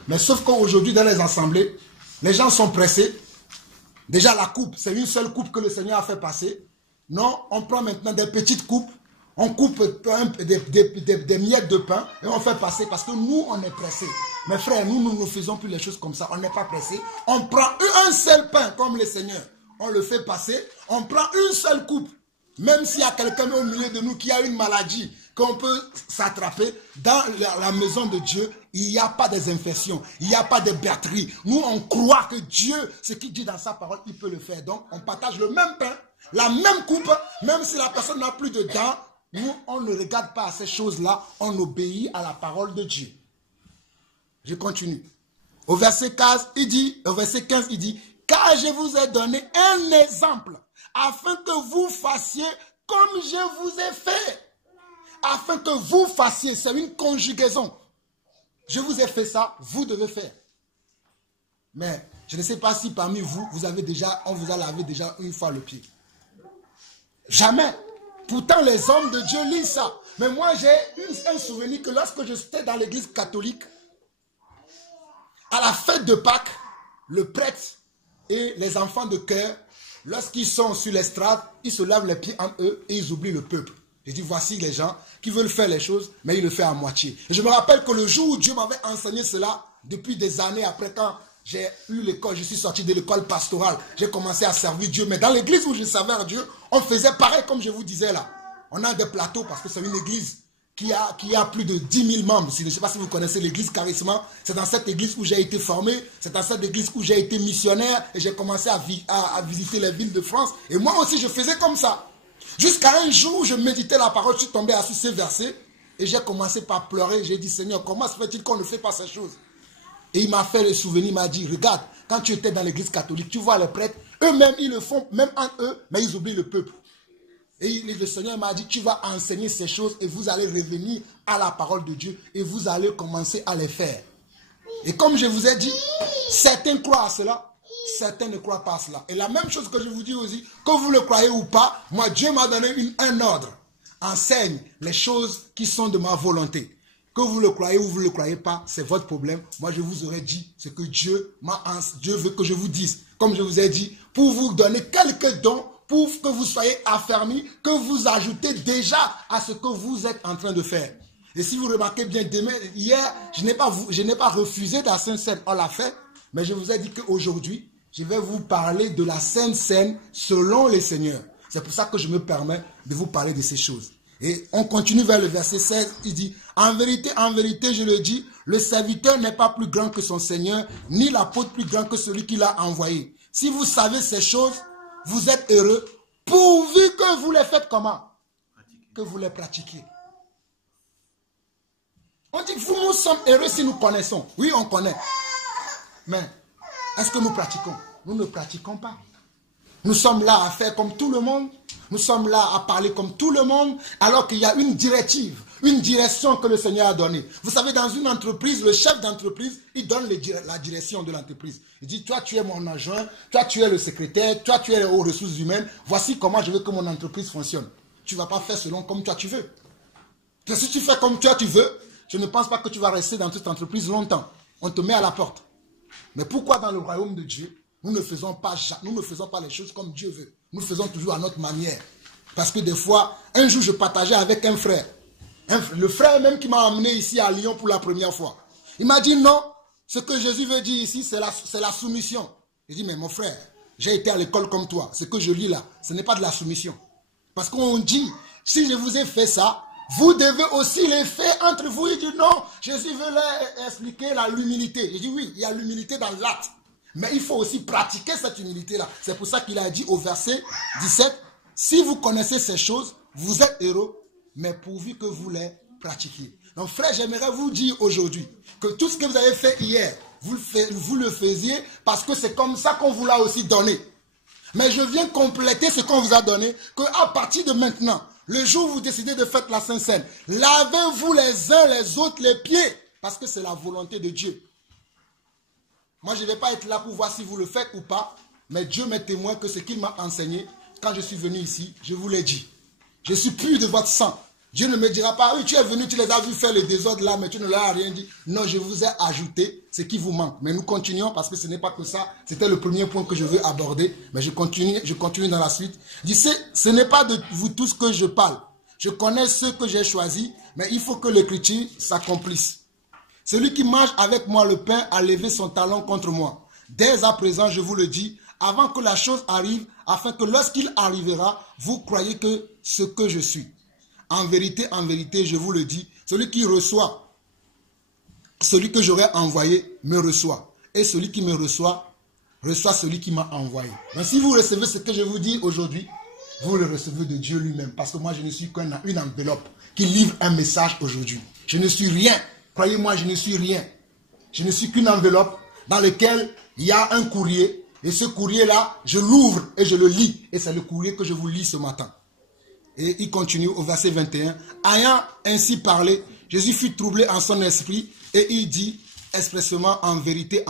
Mais sauf qu'aujourd'hui, dans les assemblées, les gens sont pressés. Déjà, la coupe, c'est une seule coupe que le Seigneur a fait passer. Non, on prend maintenant des petites coupes. On coupe des miettes de pain et on fait passer parce que nous, on est pressés. Mes frères, nous ne faisons plus les choses comme ça. On n'est pas pressés. On prend un seul pain comme le Seigneur. On le fait passer. On prend une seule coupe. Même s'il y a quelqu'un au milieu de nous qui a une maladie qu'on peut s'attraper, dans la maison de Dieu, il n'y a pas des infections. Il n'y a pas de batteries. Nous, on croit que Dieu, ce qu'il dit dans sa parole, il peut le faire. Donc, on partage le même pain, la même coupe, même si la personne n'a plus de dents. Nous, on ne regarde pas à ces choses-là, on obéit à la parole de Dieu. Je continue. Au verset 15, il dit, car je vous ai donné un exemple, afin que vous fassiez comme je vous ai fait. Afin que vous fassiez, c'est une conjugaison. Je vous ai fait ça, vous devez faire. Mais je ne sais pas si parmi vous, on vous a lavé déjà une fois le pied. Jamais. Pourtant, les hommes de Dieu lisent ça. Mais moi, j'ai un souvenir que lorsque j'étais dans l'église catholique, à la fête de Pâques, le prêtre et les enfants de chœur, lorsqu'ils sont sur l'estrade, ils se lavent les pieds en eux et ils oublient le peuple. J'ai dit, voici les gens qui veulent faire les choses, mais ils le font à moitié. Et je me rappelle que le jour où Dieu m'avait enseigné cela, depuis des années après, quand j'ai eu l'école, je suis sorti de l'école pastorale, j'ai commencé à servir Dieu. Mais dans l'église où je servais Dieu, on faisait pareil comme je vous disais là. On a des plateaux parce que c'est une église qui a plus de 10 000 membres. Je ne sais pas si vous connaissez l'église Charisma. C'est dans cette église où j'ai été formé. C'est dans cette église où j'ai été missionnaire. Et j'ai commencé à visiter les villes de France. Et moi aussi, je faisais comme ça. Jusqu'à un jour où je méditais la parole, je suis tombé sur ces versets. Et j'ai commencé par pleurer. J'ai dit, Seigneur, comment se fait-il qu'on ne fait pas ces choses? Et il m'a fait le souvenir, il m'a dit, regarde, quand tu étais dans l'église catholique, tu vois les prêtres, eux-mêmes, ils le font, même en eux, mais ils oublient le peuple. Et le Seigneur m'a dit, tu vas enseigner ces choses et vous allez revenir à la parole de Dieu et vous allez commencer à les faire. Et comme je vous ai dit, certains croient à cela, certains ne croient pas à cela. Et la même chose que je vous dis aussi, que vous le croyez ou pas, moi Dieu m'a donné un ordre. Enseigne les choses qui sont de ma volonté. Que vous le croyez ou vous ne le croyez pas, c'est votre problème. Moi, je vous aurais dit ce que Dieu veut que je vous dise. Comme je vous ai dit, pour vous donner quelques dons, pour que vous soyez affermis, que vous ajoutez déjà à ce que vous êtes en train de faire. Et si vous remarquez bien, hier, je n'ai pas refusé la Sainte Seine, on l'a fait, mais je vous ai dit qu'aujourd'hui, je vais vous parler de la Sainte Seine selon les seigneurs. C'est pour ça que je me permets de vous parler de ces choses. Et on continue vers le verset 16, il dit, en vérité, je le dis, le serviteur n'est pas plus grand que son Seigneur, ni l'apôtre plus grand que celui qui l'a envoyé. Si vous savez ces choses, vous êtes heureux, pourvu que vous les faites comment? Que vous les pratiquiez. On dit, nous sommes heureux si nous connaissons. Oui, on connaît. Mais, est-ce que nous pratiquons? Nous ne pratiquons pas. Nous sommes là à faire comme tout le monde. Nous sommes là à parler comme tout le monde, alors qu'il y a une directive, une direction que le Seigneur a donnée. Vous savez, dans une entreprise, le chef d'entreprise, il donne la direction de l'entreprise. Il dit, toi tu es mon adjoint, toi tu es le secrétaire, toi tu es aux ressources humaines, voici comment je veux que mon entreprise fonctionne. Tu ne vas pas faire selon comme toi tu veux. Que si tu fais comme toi tu veux, je ne pense pas que tu vas rester dans cette entreprise longtemps. On te met à la porte. Mais pourquoi dans le royaume de Dieu, nous ne faisons pas les choses comme Dieu veut. Nous faisons toujours à notre manière. Parce que des fois, un jour, je partageais avec un frère. Le frère même qui m'a amené ici à Lyon pour la première fois. Il m'a dit non, ce que Jésus veut dire ici, c'est la soumission. Il dit, mais mon frère, j'ai été à l'école comme toi. Ce que je lis là, ce n'est pas de la soumission. Parce qu'on dit, si je vous ai fait ça, vous devez aussi les faire entre vous. Il dit non, Jésus veut leur expliquer l'humilité. Il dit oui, il y a l'humilité dans l'acte. Mais il faut aussi pratiquer cette humilité-là. C'est pour ça qu'il a dit au verset 17, si vous connaissez ces choses, vous êtes heureux, mais pourvu que vous les pratiquiez. Donc frère, j'aimerais vous dire aujourd'hui que tout ce que vous avez fait hier, vous le faisiez parce que c'est comme ça qu'on vous l'a aussi donné. Mais je viens compléter ce qu'on vous a donné, qu'à partir de maintenant, le jour où vous décidez de faire la Sainte Seine, lavez-vous les uns les autres les pieds, parce que c'est la volonté de Dieu. Moi, je ne vais pas être là pour voir si vous le faites ou pas, mais Dieu m'est témoin que ce qu'il m'a enseigné, quand je suis venu ici, je vous l'ai dit. Je suis pur de votre sang. Dieu ne me dira pas, oui, tu es venu, tu les as vus faire le désordre là, mais tu ne leur as rien dit. Non, je vous ai ajouté ce qui vous manque. Mais nous continuons parce que ce n'est pas que ça. C'était le premier point que je veux aborder, mais je continue dans la suite. Il dit, ce n'est pas de vous tous que je parle. Je connais ceux que j'ai choisis, mais il faut que l'écriture s'accomplisse. Celui qui mange avec moi le pain a levé son talon contre moi. Dès à présent, je vous le dis, avant que la chose arrive, afin que lorsqu'il arrivera, vous croyez que ce que je suis. En vérité, je vous le dis, celui qui reçoit, celui que j'aurais envoyé, me reçoit. Et celui qui me reçoit, reçoit celui qui m'a envoyé. Donc si vous recevez ce que je vous dis aujourd'hui, vous le recevez de Dieu lui-même. Parce que moi, je ne suis qu'une enveloppe qui livre un message aujourd'hui. Je ne suis rien. Croyez-moi, je ne suis rien. Je ne suis qu'une enveloppe dans laquelle il y a un courrier. Et ce courrier-là, je l'ouvre et je le lis. Et c'est le courrier que je vous lis ce matin. Et il continue au verset 21. Ayant ainsi parlé, Jésus fut troublé en son esprit. Et il dit expressément, en vérité,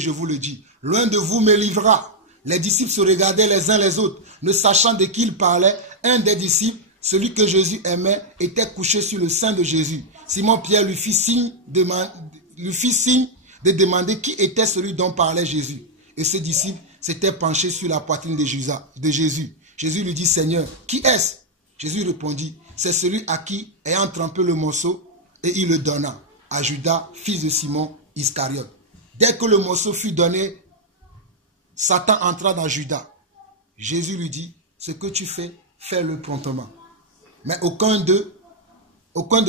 je vous le dis. L'un de vous me livrera. Les disciples se regardaient les uns les autres. Ne sachant de qui il parlait, un des disciples, celui que Jésus aimait, était couché sur le sein de Jésus. Simon-Pierre lui fit signe de demander qui était celui dont parlait Jésus. Et ce disciple s'était penché sur la poitrine de Jésus. Jésus lui dit, Seigneur, qui est-ce? Jésus répondit, c'est celui à qui, ayant trempé le morceau, et il le donna à Judas, fils de Simon Iscariote. Dès que le morceau fut donné, Satan entra dans Judas. Jésus lui dit, ce que tu fais, fais-le promptement. Mais aucun de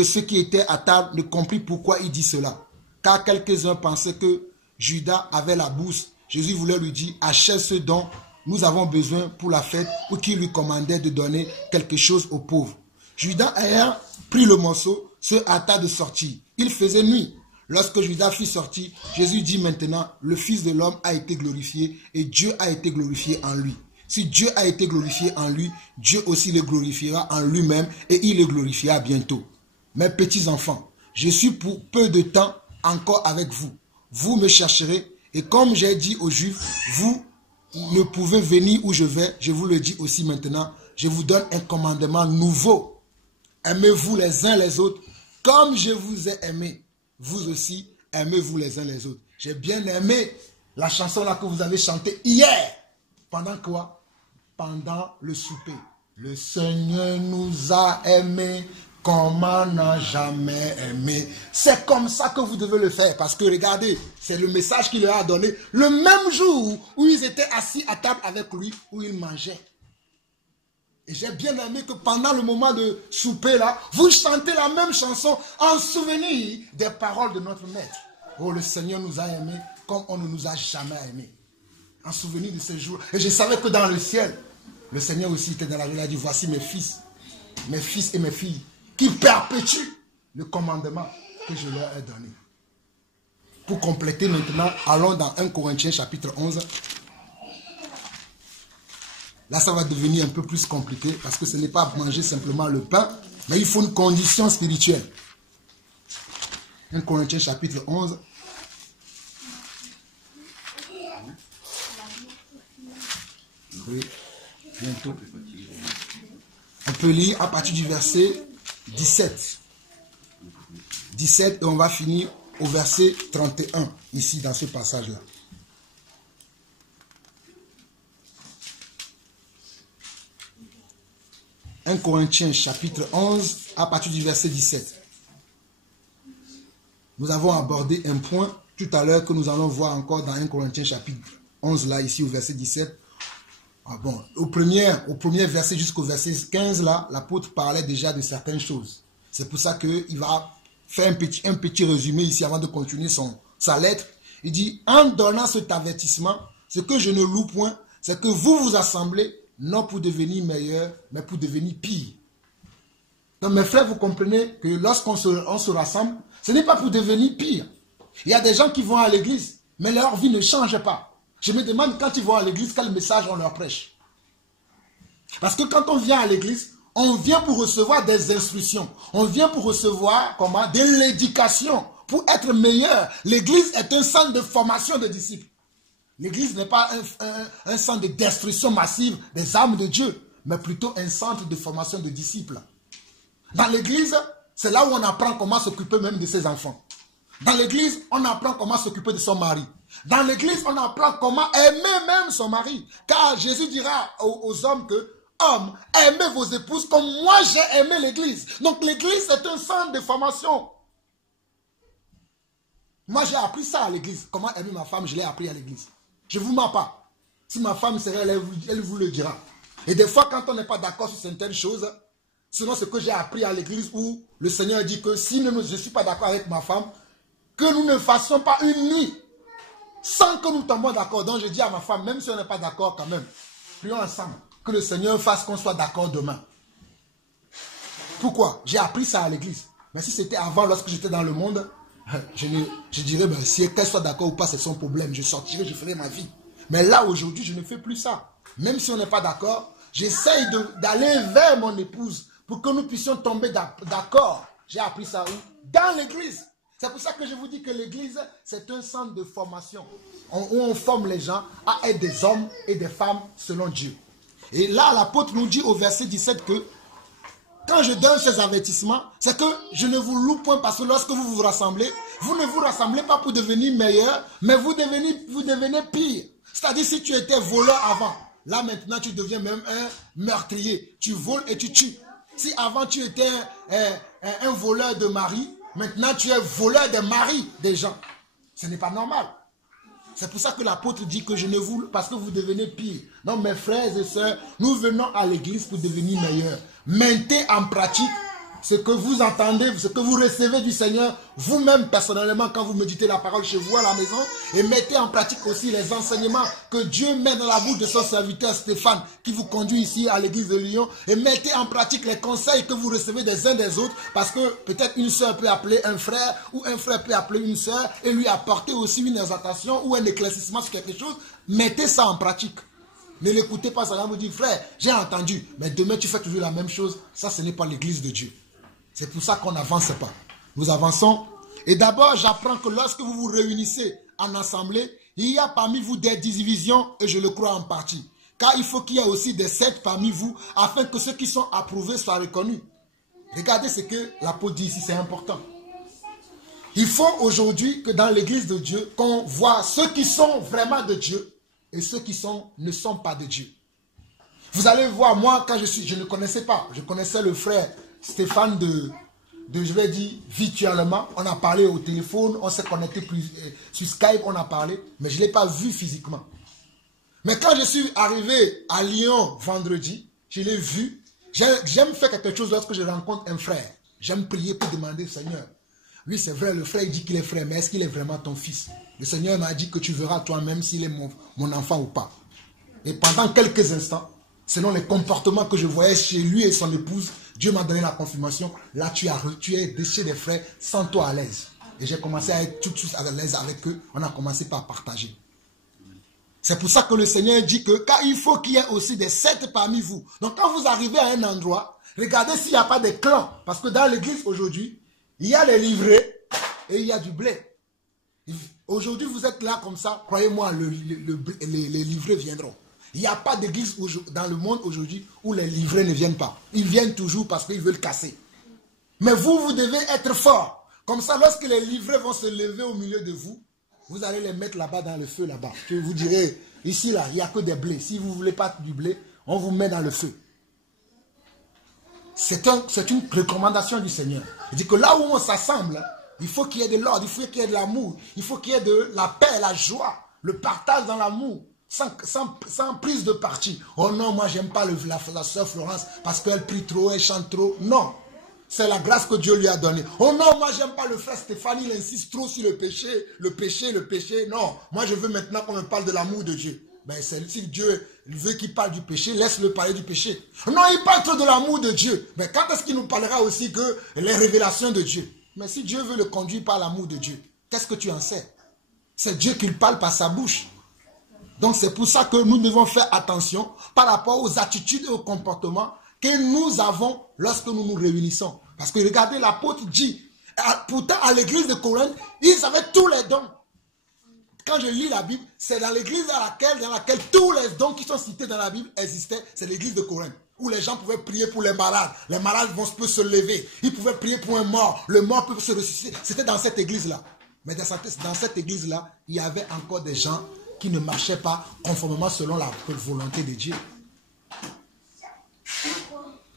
ceux qui étaient à table ne comprit pourquoi il dit cela. Car quelques-uns pensaient que Judas avait la bourse. Jésus voulait lui dire, achète ce dont nous avons besoin pour la fête, ou qu'il lui commandait de donner quelque chose aux pauvres. Judas ayant pris le morceau, se hâta de sortir. Il faisait nuit. Lorsque Judas fut sorti, Jésus dit maintenant, le Fils de l'homme a été glorifié et Dieu a été glorifié en lui. Si Dieu a été glorifié en lui, Dieu aussi le glorifiera en lui-même et il le glorifiera bientôt. Mes petits enfants, je suis pour peu de temps encore avec vous. Vous me chercherez et comme j'ai dit aux Juifs, vous ne pouvez venir où je vais, je vous le dis aussi maintenant, je vous donne un commandement nouveau. Aimez-vous les uns les autres comme je vous ai aimé. Vous aussi, aimez-vous les uns les autres. J'ai bien aimé la chanson là que vous avez chantée hier. Pendant quoi? pendant le souper. Le Seigneur nous a aimés comme on n'a jamais aimé. C'est comme ça que vous devez le faire. Parce que regardez, c'est le message qu'il leur a donné le même jour où ils étaient assis à table avec lui, où ils mangeaient. Et j'ai bien aimé que pendant le moment de souper là, vous chantez la même chanson en souvenir des paroles de notre maître. Oh, le Seigneur nous a aimés comme on ne nous a jamais aimés. En souvenir de ce jour. Et je savais que dans le ciel, le Seigneur aussi était dans la vie. Il a dit, voici mes fils et mes filles, qui perpétuent le commandement que je leur ai donné. Pour compléter maintenant, allons dans 1 Corinthiens chapitre 11. Là, ça va devenir un peu plus compliqué parce que ce n'est pas manger simplement le pain, mais il faut une condition spirituelle. 1 Corinthiens chapitre 11. Oui, bientôt. On peut lire à partir du verset 17. 17 et on va finir au verset 31, ici dans ce passage-là. « 1 Corinthiens chapitre 11 à partir du verset 17. Nous avons abordé un point tout à l'heure que nous allons voir encore dans 1 Corinthiens chapitre 11 là, ici au verset 17. Ah bon, au premier verset jusqu'au verset 15 là, l'apôtre parlait déjà de certaines choses. C'est pour ça qu'il va faire un petit résumé ici avant de continuer sa lettre. Il dit, en donnant cet avertissement, ce que je ne loue point, c'est que vous vous assemblez non pour devenir meilleur, mais pour devenir pire. Donc mes frères, vous comprenez que lorsqu'on se rassemble, ce n'est pas pour devenir pire. Il y a des gens qui vont à l'église, mais leur vie ne change pas. Je me demande quand ils vont à l'église, quel message on leur prêche. Parce que quand on vient à l'église, on vient pour recevoir des instructions. On vient pour recevoir de l'éducation, pour être meilleur. L'église est un centre de formation de disciples. L'église n'est pas un centre de destruction massive des âmes de Dieu, mais plutôt un centre de formation de disciples. Dans l'église, c'est là où on apprend comment s'occuper même de ses enfants. Dans l'église, on apprend comment s'occuper de son mari. Dans l'église, on apprend comment aimer même son mari. Car Jésus dira aux hommes que, hommes, aimez vos épouses comme moi j'ai aimé l'église. Donc l'église est un centre de formation. Moi j'ai appris ça à l'église. Comment aimer ma femme, je l'ai appris à l'église. Je ne vous mens pas. Si ma femme serait là, elle vous le dira. Et des fois, quand on n'est pas d'accord sur certaines choses, selon ce que j'ai appris à l'église où le Seigneur dit que si je ne suis pas d'accord avec ma femme, que nous ne fassions pas une nuit sans que nous tombions d'accord. Donc je dis à ma femme, même si on n'est pas d'accord quand même, prions ensemble, que le Seigneur fasse qu'on soit d'accord demain. Pourquoi? J'ai appris ça à l'église. Mais si c'était avant, lorsque j'étais dans le monde, je dirais, ben, si qu'elle soit d'accord ou pas, c'est son problème. Je sortirai, je ferai ma vie. Mais là, aujourd'hui, je ne fais plus ça. Même si on n'est pas d'accord, j'essaye d'aller vers mon épouse pour que nous puissions tomber d'accord. J'ai appris ça où? Dans l'église. C'est pour ça que je vous dis que l'église, c'est un centre de formation. Où on forme les gens à être des hommes et des femmes selon Dieu. Et là, l'apôtre nous dit au verset 17 que quand je donne ces avertissements, c'est que je ne vous loue point parce que lorsque vous vous rassemblez, vous ne vous rassemblez pas pour devenir meilleur, mais vous devenez pire. C'est-à-dire si tu étais voleur avant, là maintenant tu deviens même un meurtrier. Tu voles et tu tues. Si avant tu étais un voleur de mari, maintenant tu es voleur des maris des gens. Ce n'est pas normal. C'est pour ça que l'apôtre dit que je ne vous... Parce que vous devenez pire. Donc mes frères et sœurs, nous venons à l'église pour devenir meilleurs. Mettez en pratique ce que vous entendez, ce que vous recevez du Seigneur, vous-même personnellement quand vous méditez la parole chez vous à la maison. Et mettez en pratique aussi les enseignements que Dieu met dans la bouche de son serviteur Stéphane qui vous conduit ici à l'église de Lyon. Et mettez en pratique les conseils que vous recevez des uns des autres. Parce que peut-être une sœur peut appeler un frère ou un frère peut appeler une sœur et lui apporter aussi une exhortation ou un éclaircissement sur quelque chose. Mettez ça en pratique. Ne l'écoutez pas, ça va vous dire, frère, j'ai entendu, mais demain tu fais toujours la même chose. Ça, ce n'est pas l'église de Dieu. C'est pour ça qu'on n'avance pas. Nous avançons. Et d'abord, j'apprends que lorsque vous vous réunissez en assemblée, il y a parmi vous des divisions, et je le crois en partie. Car il faut qu'il y ait aussi des sectes parmi vous, afin que ceux qui sont approuvés soient reconnus. Regardez ce que l'apôtre dit ici, c'est important. Il faut aujourd'hui que dans l'église de Dieu, qu'on voit ceux qui sont vraiment de Dieu, et ceux qui ne sont pas de Dieu. Vous allez voir, moi, quand je ne connaissais pas. Je connaissais le frère Stéphane je vais dire, virtuellement. On a parlé au téléphone, on s'est connecté sur Skype, on a parlé. Mais je ne l'ai pas vu physiquement. Mais quand je suis arrivé à Lyon vendredi, je l'ai vu. J'aime faire quelque chose lorsque je rencontre un frère. J'aime prier pour demander, Seigneur. Oui, c'est vrai, le frère il dit qu'il est frère, mais est-ce qu'il est vraiment ton fils? Le Seigneur m'a dit que tu verras toi-même s'il est mon enfant ou pas. Et pendant quelques instants, selon les comportements que je voyais chez lui et son épouse, Dieu m'a donné la confirmation. Là, tu es déchet des frères, sens-toi à l'aise. Et j'ai commencé à être tout de suite à l'aise avec eux. On a commencé par partager. C'est pour ça que le Seigneur dit que car il faut qu'il y ait aussi des sectes parmi vous. Donc quand vous arrivez à un endroit, regardez s'il n'y a pas de clans. Parce que dans l'église aujourd'hui, il y a les livrés et il y a du blé. Aujourd'hui, vous êtes là comme ça. Croyez-moi, les livrés viendront. Il n'y a pas d'église dans le monde aujourd'hui où les livrés ne viennent pas. Ils viennent toujours parce qu'ils veulent casser. Mais vous devez être fort. Comme ça, lorsque les livrés vont se lever au milieu de vous, vous allez les mettre là-bas dans le feu là-bas. Je vous dirai, ici là, il n'y a que des blés. Si vous ne voulez pas du blé, on vous met dans le feu. C'est une recommandation du Seigneur. Il dit que là où on s'assemble, il faut qu'il y ait de l'ordre, il faut qu'il y ait de l'amour, il faut qu'il y ait de la paix, la joie, le partage dans l'amour. Sans prise de parti. Oh non, moi j'aime pas la sœur Florence parce qu'elle prie trop, elle chante trop. Non, c'est la grâce que Dieu lui a donnée. Oh non, moi j'aime pas le frère Stéphane, il insiste trop sur le péché, le péché, le péché. Non, moi je veux maintenant qu'on me parle de l'amour de Dieu. Ben si Dieu veut qu'il parle du péché, laisse-le parler du péché. Non, il parle trop de l'amour de Dieu. Mais quand est-ce qu'il nous parlera aussi que les révélations de Dieu? Mais si Dieu veut le conduire par l'amour de Dieu, qu'est-ce que tu en sais? C'est Dieu qui parle par sa bouche. Donc c'est pour ça que nous devons faire attention par rapport aux attitudes et aux comportements que nous avons lorsque nous nous réunissons. Parce que regardez, l'apôtre dit, pourtant à l'église de Corinthe, ils avaient tous les dons. Quand je lis la Bible, c'est dans l'église dans laquelle tous les dons qui sont cités dans la Bible existaient, c'est l'église de Corinthe. Où les gens pouvaient prier pour les malades peuvent se lever. Ils pouvaient prier pour un mort, le mort peut se ressusciter. C'était dans cette église-là. Mais dans cette église-là, il y avait encore des gens qui ne marchaient pas conformément selon la volonté de Dieu.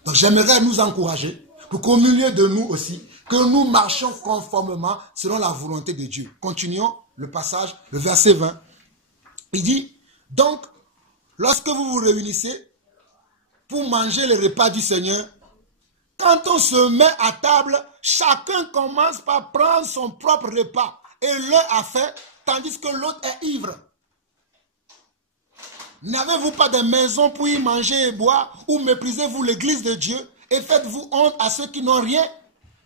Donc j'aimerais nous encourager pour qu'au milieu de nous aussi, que nous marchions conformément selon la volonté de Dieu. Continuons le passage, le verset 20. Il dit, donc, lorsque vous vous réunissez pour manger le repas du Seigneur, quand on se met à table, chacun commence par prendre son propre repas et l'un a faim, tandis que l'autre est ivre. N'avez-vous pas de maison pour y manger et boire, ou méprisez-vous l'église de Dieu et faites-vous honte à ceux qui n'ont rien?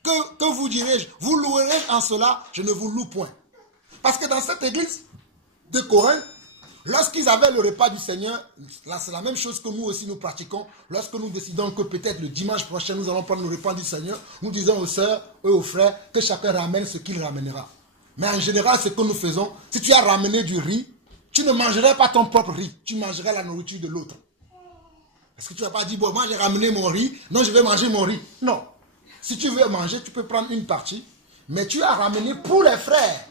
Que vous dirai-je? Vous louerai-je en cela? Je ne vous loue point. Parce que dans cette église de Corinthe, lorsqu'ils avaient le repas du Seigneur, là c'est la même chose que nous aussi nous pratiquons. Lorsque nous décidons que peut-être le dimanche prochain nous allons prendre le repas du Seigneur, nous disons aux sœurs et aux frères que chacun ramène ce qu'il ramènera. Mais en général, ce que nous faisons, si tu as ramené du riz, tu ne mangerais pas ton propre riz, tu mangerais la nourriture de l'autre. Est-ce que tu n'as pas dit, bon, moi j'ai ramené mon riz, non, je vais manger mon riz? Non. Si tu veux manger, tu peux prendre une partie, mais tu as ramené pour les frères.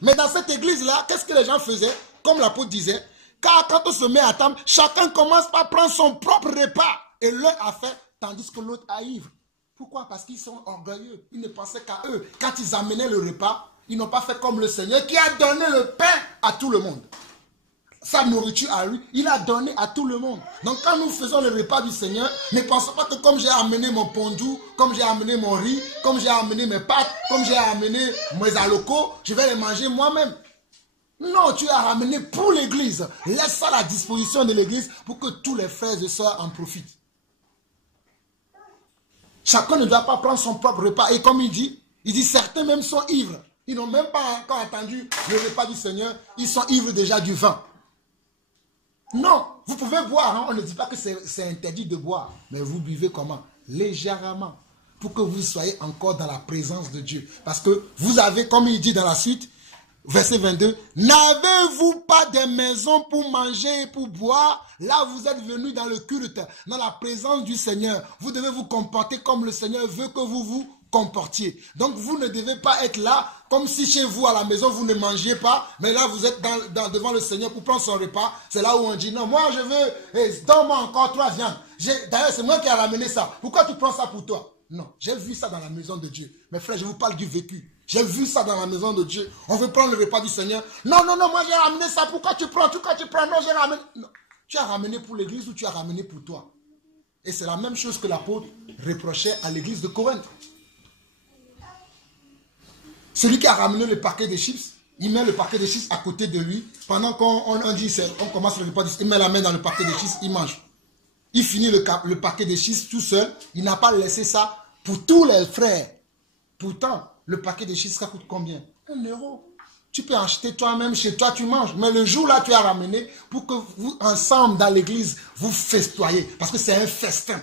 Mais dans cette église-là, qu'est-ce que les gens faisaient? Comme l'apôtre disait, car quand on se met à table, chacun commence par prendre son propre repas. Et l'un a faim, tandis que l'autre a ivre. Pourquoi? Parce qu'ils sont orgueilleux. Ils ne pensaient qu'à eux. Quand ils amenaient le repas, ils n'ont pas fait comme le Seigneur qui a donné le pain à tout le monde. Sa nourriture à lui, il a donné à tout le monde. Donc quand nous faisons le repas du Seigneur, ne pensons pas que comme j'ai amené mon pondou, comme j'ai amené mon riz, comme j'ai amené mes pâtes, comme j'ai amené mes alocos, je vais les manger moi-même. Non, tu as ramené pour l'église. Laisse ça à la disposition de l'église pour que tous les frères et sœurs en profitent. Chacun ne doit pas prendre son propre repas. Et comme il dit certains même sont ivres. Ils n'ont même pas encore entendu le repas du Seigneur. Ils sont ivres déjà du vin. Non, vous pouvez boire, hein? On ne dit pas que c'est interdit de boire, mais vous buvez comment? Légèrement, pour que vous soyez encore dans la présence de Dieu. Parce que vous avez, comme il dit dans la suite, verset 22, n'avez-vous pas des maisons pour manger et pour boire? Là, vous êtes venus dans le culte, dans la présence du Seigneur. Vous devez vous comporter comme le Seigneur veut que vous vous comportiez. Donc vous ne devez pas être là comme si chez vous à la maison vous ne mangiez pas, mais là vous êtes devant le Seigneur pour prendre son repas. C'est là où on dit non, moi je veux, donne-moi encore 3 viandes. D'ailleurs c'est moi qui ai ramené ça. Pourquoi tu prends ça pour toi? Non, j'ai vu ça dans la maison de Dieu. Mes frères, je vous parle du vécu. J'ai vu ça dans la maison de Dieu. On veut prendre le repas du Seigneur. Non, non, non, moi j'ai ramené ça. Pourquoi tu prends? Pourquoi tu prends? Non, j'ai ramené. Non. Tu as ramené pour l'église ou tu as ramené pour toi? Et c'est la même chose que l'apôtre reprochait à l'église de Corinthe. Celui qui a ramené le paquet de chips, il met le paquet de chips à côté de lui. Pendant qu'on dit, on commence le repas, il met la main dans le paquet de chips, il mange. Il finit le paquet de chips tout seul. Il n'a pas laissé ça pour tous les frères. Pourtant, le paquet de chips, ça coûte combien? 1 euro. Tu peux acheter toi-même chez toi, tu manges. Mais le jour là, tu as ramené pour que vous, ensemble, dans l'église, vous festoyez. Parce que c'est un festin.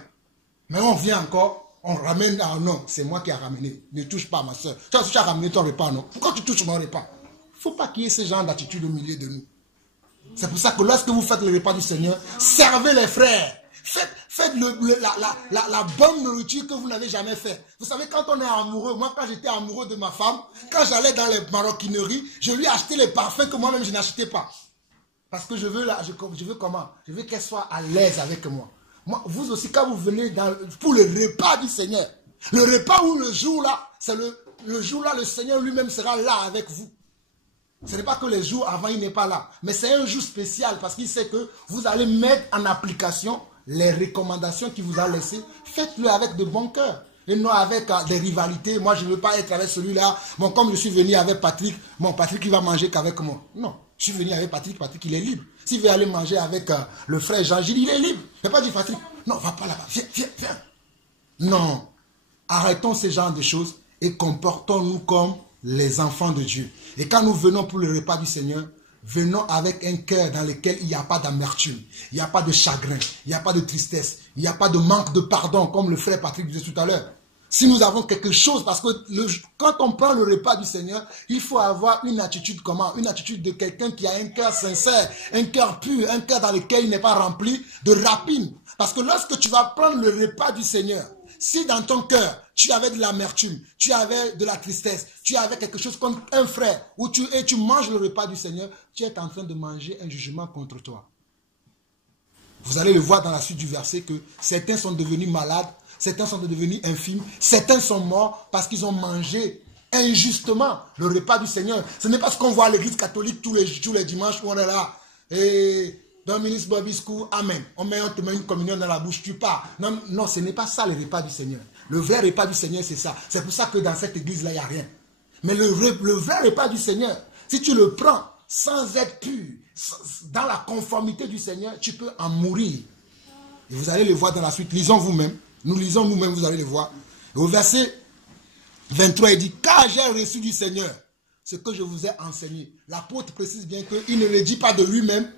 Mais on vient encore, on ramène. Ah non, c'est moi qui ai ramené. Ne touche pas ma soeur. Tu as ramené ton repas, non? Pourquoi tu touches mon repas? Il ne faut pas qu'il y ait ce genre d'attitude au milieu de nous. C'est pour ça que lorsque vous faites le repas du Seigneur, servez les frères. Faites la bonne nourriture que vous n'avez jamais fait. Vous savez, quand on est amoureux, moi quand j'étais amoureux de ma femme, quand j'allais dans les maroquineries, je lui achetais les parfums que moi-même je n'achetais pas. Parce que je veux comment? Je veux qu'elle soit à l'aise avec moi. Vous aussi, quand vous venez pour le repas du Seigneur, le repas où le jour là, c'est le jour là, le Seigneur lui-même sera là avec vous. Ce n'est pas que les jours avant, il n'est pas là. Mais c'est un jour spécial parce qu'il sait que vous allez mettre en application les recommandations qu'il vous a laissées. Faites-le avec de bon cœur. Et non avec des rivalités. Moi, je ne veux pas être avec celui-là. Bon, comme je suis venu avec Patrick, bon, Patrick, il va manger qu'avec moi. Non, je suis venu avec Patrick, Patrick, il est libre. S'il veut aller manger avec le frère Jean-Gilles, il est libre. Il n'a pas dit Patrick, non, va pas là-bas, viens. Non, arrêtons ce genre de choses et comportons-nous comme les enfants de Dieu. Et quand nous venons pour le repas du Seigneur, venons avec un cœur dans lequel il n'y a pas d'amertume, il n'y a pas de chagrin, il n'y a pas de tristesse, il n'y a pas de manque de pardon, comme le frère Patrick disait tout à l'heure. Si nous avons quelque chose, parce que quand on prend le repas du Seigneur, il faut avoir une attitude comment? Une attitude de quelqu'un qui a un cœur sincère, un cœur pur, un cœur dans lequel il n'est pas rempli de rapines. Parce que lorsque tu vas prendre le repas du Seigneur, si dans ton cœur, tu avais de l'amertume, tu avais de la tristesse, tu avais quelque chose comme un frère, et tu manges le repas du Seigneur, tu es en train de manger un jugement contre toi. Vous allez le voir dans la suite du verset que certains sont devenus malades, certains sont devenus infimes, certains sont morts parce qu'ils ont mangé injustement le repas du Seigneur. Ce n'est pas ce qu'on voit à l'église catholique tous les dimanches où on est là. Et Dominus Bobiscou, Amen. On te met une communion dans la bouche, tu pars. Non, non, ce n'est pas ça le repas du Seigneur. Le vrai repas du Seigneur, c'est ça. C'est pour ça que dans cette église-là, il n'y a rien. Mais le vrai repas du Seigneur, si tu le prends sans être pur, dans la conformité du Seigneur, tu peux en mourir. Et vous allez le voir dans la suite. Lisons vous-même. Nous lisons nous-mêmes, vous allez le voir. Et au verset 23, il dit, car j'ai reçu du Seigneur ce que je vous ai enseigné. L'apôtre précise bien qu'il ne le dit pas de lui-même.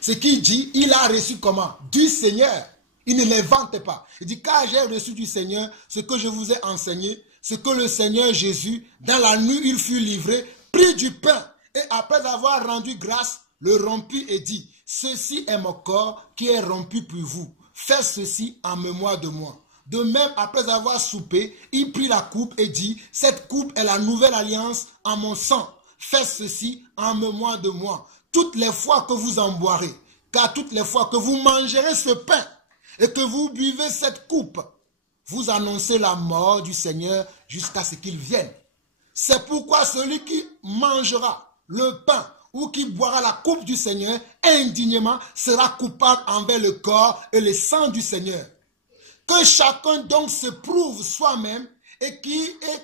Ce qu'il dit, il a reçu comment? Du Seigneur. Il ne l'invente pas. Il dit, car j'ai reçu du Seigneur ce que je vous ai enseigné, ce que le Seigneur Jésus, dans la nuit, il fut livré, prit du pain, et après avoir rendu grâce, le rompit et dit, ceci est mon corps qui est rompu pour vous. Faites ceci en mémoire de moi. De même, après avoir soupé, il prit la coupe et dit, cette coupe est la nouvelle alliance en mon sang. Faites ceci en mémoire de moi. Toutes les fois que vous en boirez, car toutes les fois que vous mangerez ce pain et que vous buvez cette coupe, vous annoncez la mort du Seigneur jusqu'à ce qu'il vienne. C'est pourquoi celui qui mangera le pain ou qui boira la coupe du Seigneur indignement sera coupable envers le corps et le sang du Seigneur. Que chacun donc se prouve soi-même et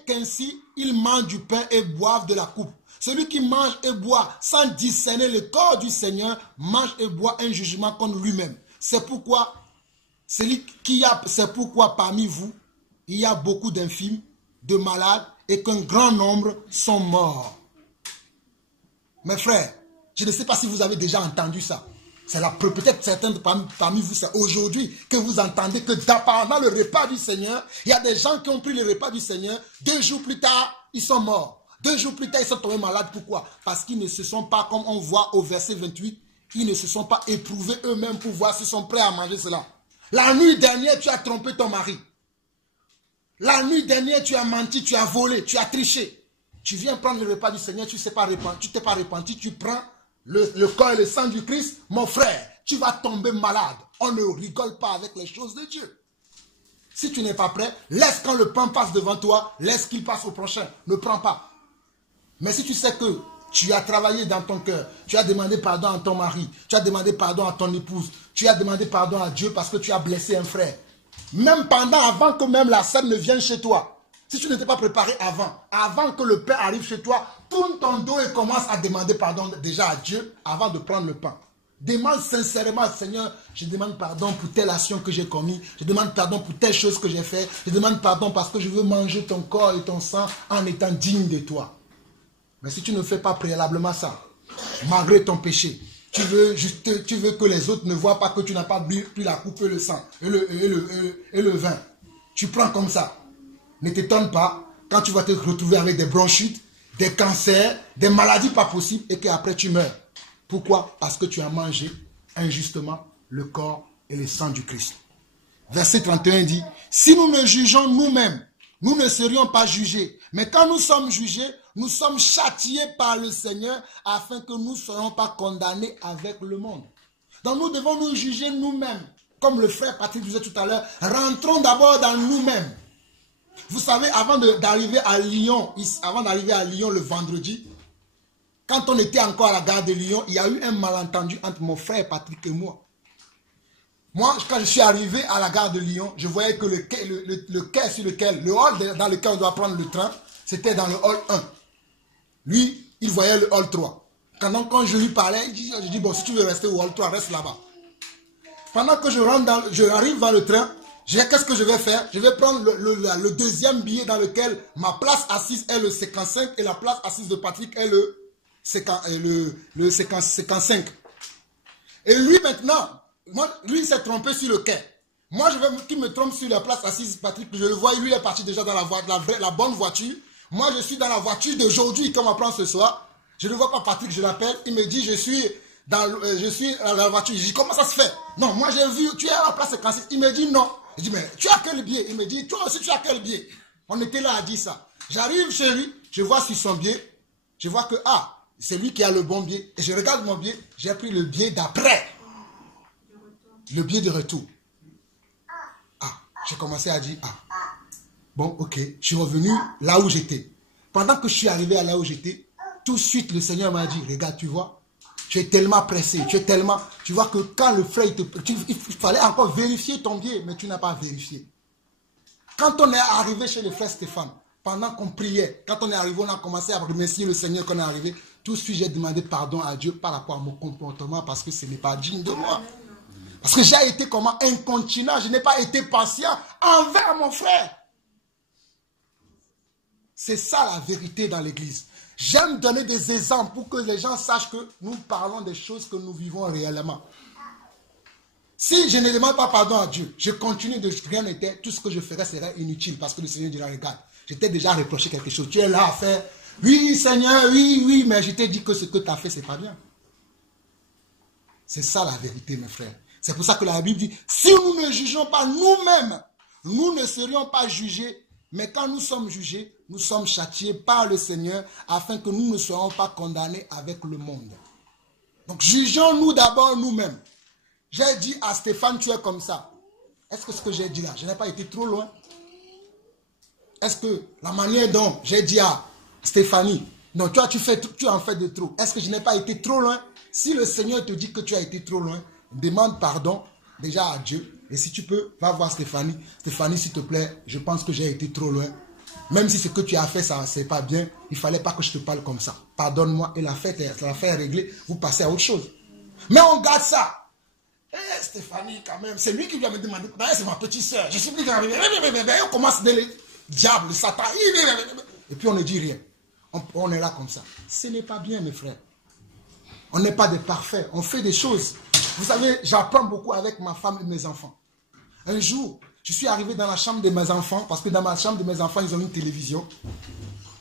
qu'ainsi il mange du pain et boive de la coupe. Celui qui mange et boit sans discerner le corps du Seigneur mange et boit un jugement contre lui-même. C'est pourquoi parmi vous, il y a beaucoup d'infimes, de malades et qu'un grand nombre sont morts. Mes frères, je ne sais pas si vous avez déjà entendu ça. C'est peut-être certains parmi vous, c'est aujourd'hui que vous entendez que pendant le repas du Seigneur, il y a des gens qui ont pris le repas du Seigneur, 2 jours plus tard, ils sont morts. 2 jours plus tard, ils sont tombés malades. Pourquoi? Parce qu'ils ne se sont pas, comme on voit au verset 28, ils ne se sont pas éprouvés eux-mêmes pour voir s'ils sont prêts à manger cela. La nuit dernière, tu as trompé ton mari. La nuit dernière, tu as menti, tu as volé, tu as triché. Tu viens prendre le repas du Seigneur, tu ne t'es pas repenti, tu prends le corps et le sang du Christ. Mon frère, tu vas tomber malade. On ne rigole pas avec les choses de Dieu. Si tu n'es pas prêt, laisse quand le pain passe devant toi, laisse qu'il passe au prochain. Ne prends pas. Mais si tu sais que tu as travaillé dans ton cœur, tu as demandé pardon à ton mari, tu as demandé pardon à ton épouse, tu as demandé pardon à Dieu parce que tu as blessé un frère. Même avant que même la scène ne vienne chez toi, si tu n'étais pas préparé avant que le Père arrive chez toi, tourne ton dos et commence à demander pardon déjà à Dieu avant de prendre le pain. Demande sincèrement, Seigneur, je demande pardon pour telle action que j'ai commise, je demande pardon pour telle chose que j'ai fait, je demande pardon parce que je veux manger ton corps et ton sang en étant digne de toi. Mais si tu ne fais pas préalablement ça, malgré ton péché, tu veux que les autres ne voient pas que tu n'as pas bu la coupe et le sang et le vin. Tu prends comme ça. Ne t'étonne pas quand tu vas te retrouver avec des bronchites, des cancers, des maladies pas possibles et qu'après tu meurs. Pourquoi? Parce que tu as mangé injustement le corps et le sang du Christ. Verset 31 dit, si nous ne jugeons nous-mêmes, nous ne serions pas jugés. Mais quand nous sommes jugés, nous sommes châtiés par le Seigneur afin que nous ne soyons pas condamnés avec le monde. Donc nous devons nous juger nous-mêmes. Comme le frère Patrick disait tout à l'heure, rentrons d'abord dans nous-mêmes. Vous savez, avant d'arriver à Lyon le vendredi, quand on était encore à la gare de Lyon, il y a eu un malentendu entre mon frère Patrick et moi. Moi, quand je suis arrivé à la gare de Lyon, je voyais que le quai sur lequel, le hall dans lequel on doit prendre le train, c'était dans le hall 1. Lui, il voyait le hall 3. Quand je lui parlais, je dis, bon, si tu veux rester au hall 3, reste là-bas. Pendant que j'arrive dans le train, qu'est-ce que je vais faire? Je vais prendre le deuxième billet dans lequel ma place assise est le 55 et la place assise de Patrick est le 55. Et lui maintenant, lui il s'est trompé sur le quai. Moi je veux qu'il me trompe sur la place assise Patrick, je le vois, lui il est parti déjà dans la bonne voiture. Moi je suis dans la voiture d'aujourd'hui qu'on va prendre ce soir. Je ne vois pas Patrick, je l'appelle, il me dit je suis dans la voiture. Je dis comment ça se fait? Non, moi j'ai vu, tu es à la place 56. Il me dit non. Je dis mais tu as quel billet? Il me dit toi aussi tu as quel billet? On était là à dire ça. J'arrive chez lui, je vois sur son billet, je vois que c'est lui qui a le bon billet. Et je regarde mon billet, j'ai pris le billet d'après. Le billet de retour. J'ai commencé à dire, bon, ok, je suis revenu là où j'étais. Pendant que je suis arrivé à là où j'étais, tout de suite, le Seigneur m'a dit, regarde, tu vois, tu es tellement pressé, tu vois que quand le frère, il fallait encore vérifier ton billet, mais tu n'as pas vérifié. Quand on est arrivé chez le frère Stéphane, pendant qu'on priait, quand on est arrivé, on a commencé à remercier le Seigneur qu'on est arrivé. Tout de suite, j'ai demandé pardon à Dieu par rapport à mon comportement parce que ce n'est pas digne de moi. Parce que j'ai été comment incontinent, je n'ai pas été patient envers mon frère. C'est ça la vérité dans l'église. J'aime donner des exemples pour que les gens sachent que nous parlons des choses que nous vivons réellement. Si je ne demande pas pardon à Dieu, je continue de rien n'était, tout ce que je ferais serait inutile parce que le Seigneur dira, regarde, je t'ai déjà reproché quelque chose, tu es là à faire, oui Seigneur, oui, mais je t'ai dit que ce que tu as fait, c'est pas bien. C'est ça la vérité, mes frères. C'est pour ça que la Bible dit, si nous ne jugeons pas nous-mêmes, nous ne serions pas jugés, mais quand nous sommes jugés, nous sommes châtiés par le Seigneur afin que nous ne soyons pas condamnés avec le monde. Donc jugeons-nous d'abord nous-mêmes. J'ai dit à Stéphane, tu es comme ça. Est-ce que ce que j'ai dit là, je n'ai pas été trop loin? Est-ce que la manière dont j'ai dit à Stéphanie, non, tu en fais de trop. Est-ce que je n'ai pas été trop loin? Si le Seigneur te dit que tu as été trop loin, demande pardon déjà à Dieu. Et si tu peux, va voir Stéphanie. Stéphanie, s'il te plaît, je pense que j'ai été trop loin. Même si ce que tu as fait, ça c'est pas bien, il ne fallait pas que je te parle comme ça. Pardonne-moi et l'affaire est réglée, vous passez à autre chose. Mais on garde ça. Stéphanie, quand même, c'est lui qui vient me demander, c'est ma petite soeur, je suis plus grave. On commence les diables, le Satan. Et puis on ne dit rien. On est là comme ça. Ce n'est pas bien, mes frères. On n'est pas des parfaits. On fait des choses. Vous savez, j'apprends beaucoup avec ma femme et mes enfants. Un jour, je suis arrivé dans la chambre de mes enfants, parce que dans ma chambre de mes enfants, ils ont une télévision,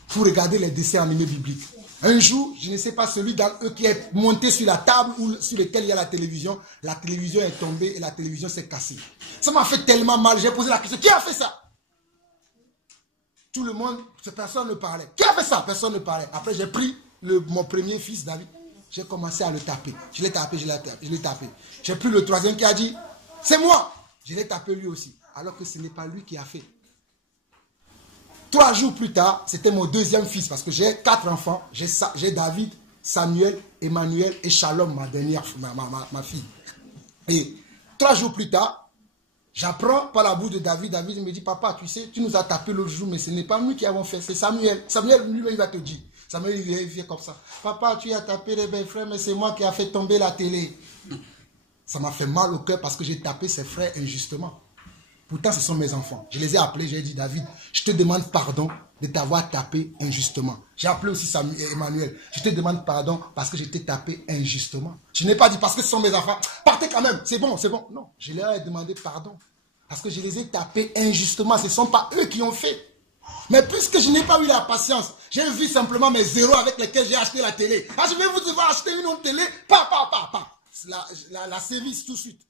pour regarder les dessins animés bibliques. Un jour, je ne sais pas, celui d'entre eux qui est monté sur la table ou sur laquelle il y a la télévision est tombée et la télévision s'est cassée. Ça m'a fait tellement mal. J'ai posé la question, qui a fait ça? Tout le monde, personne ne parlait. Qui a fait ça? Personne ne parlait. Après, j'ai pris mon premier fils, David. J'ai commencé à le taper. Je l'ai tapé, je l'ai tapé. J'ai pris le troisième qui a dit, c'est moi. Je l'ai tapé lui aussi. Alors que ce n'est pas lui qui a fait. 3 jours plus tard, c'était mon deuxième fils. Parce que j'ai 4 enfants. J'ai David, Samuel, Emmanuel et Shalom, ma dernière, ma fille. Et 3 jours plus tard, j'apprends par la bouche de David. David me dit, papa, tu sais, tu nous as tapé l'autre jour, mais ce n'est pas nous qui avons fait, c'est Samuel. Samuel, lui-même, il va te dire. Samuel, il vient comme ça. Papa, tu as tapé les belles frères, mais c'est moi qui ai fait tomber la télé. Ça m'a fait mal au cœur parce que j'ai tapé ses frères injustement. Pourtant, ce sont mes enfants. Je les ai appelés, j'ai dit, David, je te demande pardon de t'avoir tapé injustement. J'ai appelé aussi Emmanuel. Je te demande pardon parce que je t'ai tapé injustement. Je n'ai pas dit parce que ce sont mes enfants. Partez quand même, c'est bon, c'est bon. Non, je leur ai demandé pardon. Parce que je les ai tapés injustement. Ce ne sont pas eux qui ont fait. Mais puisque je n'ai pas eu la patience, j'ai vu simplement mes zéros avec lesquels j'ai acheté la télé. Ah, je vais vous devoir acheter une autre télé. La service tout de suite.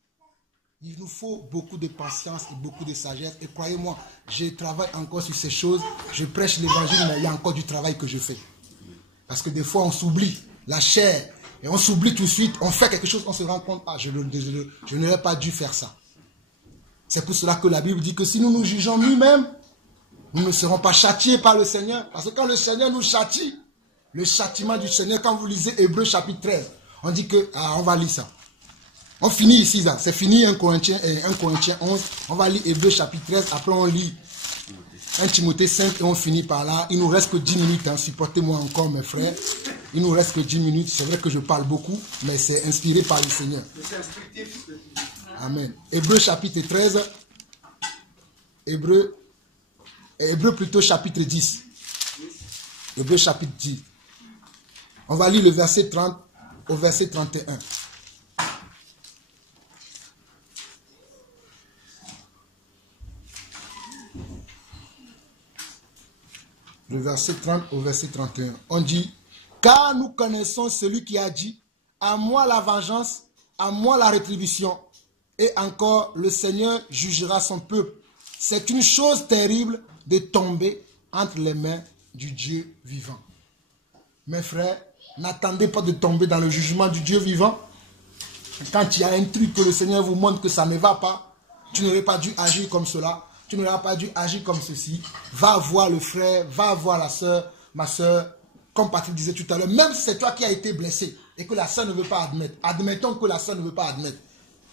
Il nous faut beaucoup de patience et beaucoup de sagesse. Et croyez-moi, je travaille encore sur ces choses. Je prêche l'évangile, mais il y a encore du travail que je fais. Parce que des fois, on s'oublie la chair. Et on s'oublie tout de suite. On fait quelque chose, on se rend compte. Ah, je n'aurais pas dû faire ça. C'est pour cela que la Bible dit que si nous nous jugeons nous-mêmes, nous ne serons pas châtiés par le Seigneur. Parce que quand le Seigneur nous châtie, le châtiment du Seigneur, quand vous lisez Hébreux chapitre 13, on dit que, on va lire ça. On finit ici, ça. C'est fini 1 Corinthiens 11. On va lire Hébreux chapitre 13. Après, on lit 1 Timothée 5 et on finit par là. Il nous reste que 10 minutes. Hein. Supportez-moi encore, mes frères. Il nous reste que 10 minutes. C'est vrai que je parle beaucoup, mais c'est inspiré par le Seigneur. Amen. Hébreux chapitre 13. Hébreux plutôt chapitre 10. Hébreux chapitre 10. On va lire le verset 30 au verset 31. Le verset 30 au verset 31. On dit, car nous connaissons celui qui a dit, à moi la vengeance, à moi la rétribution. Et encore, le Seigneur jugera son peuple. C'est une chose terrible de tomber entre les mains du Dieu vivant. Mes frères, n'attendez pas de tomber dans le jugement du Dieu vivant. Quand il y a un truc que le Seigneur vous montre que ça ne va pas, tu n'aurais pas dû agir comme cela. Tu n'aurais pas dû agir comme ceci. Va voir le frère, va voir la soeur, ma soeur. Comme Patrick disait tout à l'heure, même si c'est toi qui as été blessé et que la soeur ne veut pas admettre, admettons que la soeur ne veut pas admettre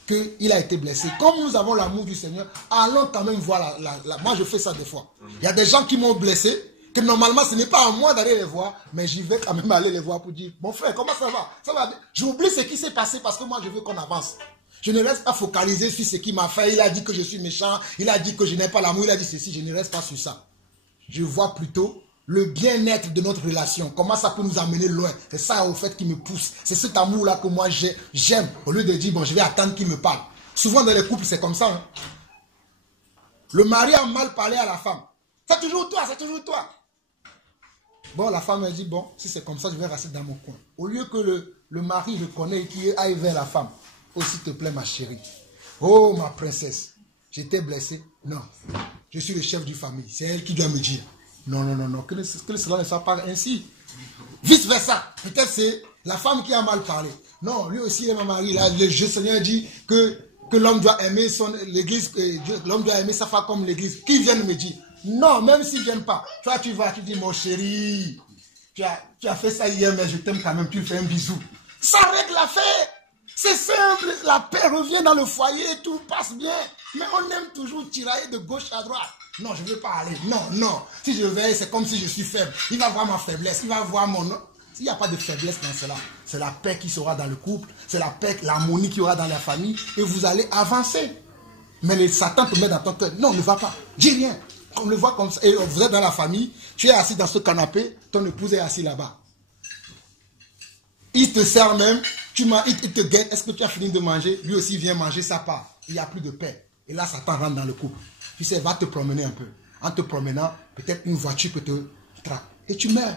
qu'il a été blessé. Comme nous avons l'amour du Seigneur, allons quand même voir moi je fais ça des fois. Il y a des gens qui m'ont blessé, que normalement ce n'est pas à moi d'aller les voir, mais j'y vais quand même aller les voir pour dire, mon frère, comment ça va? Ça va bien. J'oublie ce qui s'est passé parce que moi je veux qu'on avance. Je ne reste pas focalisé sur ce qu'il m'a fait. Il a dit que je suis méchant. Il a dit que je n'ai pas l'amour. Il a dit ceci. Je ne reste pas sur ça. Je vois plutôt le bien-être de notre relation. Comment ça peut nous amener loin. C'est ça au fait qui me pousse. C'est cet amour-là que moi j'aime. Au lieu de dire, bon, je vais attendre qu'il me parle. Souvent dans les couples, c'est comme ça. Hein. Le mari a mal parlé à la femme. C'est toujours toi, c'est toujours toi. Bon, la femme a dit, bon, si c'est comme ça, je vais rester dans mon coin. Au lieu que le mari reconnaisse et qu'il aille vers la femme. Oh, s'il te plaît, ma chérie. Oh, ma princesse. J'étais blessé. Non. Je suis le chef du famille. C'est elle qui doit me dire. Non, non, non, non. Que cela ne soit pas ainsi. Vice versa. Peut-être c'est la femme qui a mal parlé. Non, lui aussi est mon mari. Là, le Seigneur dit que l'homme doit aimer l'église. L'homme doit aimer sa femme comme l'église. Qui vient me dire. Non, même s'ils ne viennent pas. Toi, tu vas, tu dis, mon chéri. Tu as fait ça hier, mais je t'aime quand même. Tu fais un bisou. Ça règle l'affaire. C'est simple, la paix revient dans le foyer, tout passe bien. Mais on aime toujours tirailler de gauche à droite. Non, je ne veux pas aller. Non, non. Si je vais, c'est comme si je suis faible. Il va voir ma faiblesse, il va voir mon... Il n'y a pas de faiblesse dans cela. C'est la paix qui sera dans le couple, c'est la paix, l'harmonie qui aura dans la famille, et vous allez avancer. Mais le Satan te met dans ton cœur. Non, ne va pas. Dis rien. On le voit comme ça. Et vous êtes dans la famille, tu es assis dans ce canapé, ton épouse est assis là-bas. Il te sert même. Il te guette, est-ce que tu as fini de manger? Lui aussi vient manger sa part. Il n'y a plus de paix. Et là, Satan rentre dans le couple. Tu sais, va te promener un peu. En te promenant, peut-être une voiture peut te traque. Et tu meurs.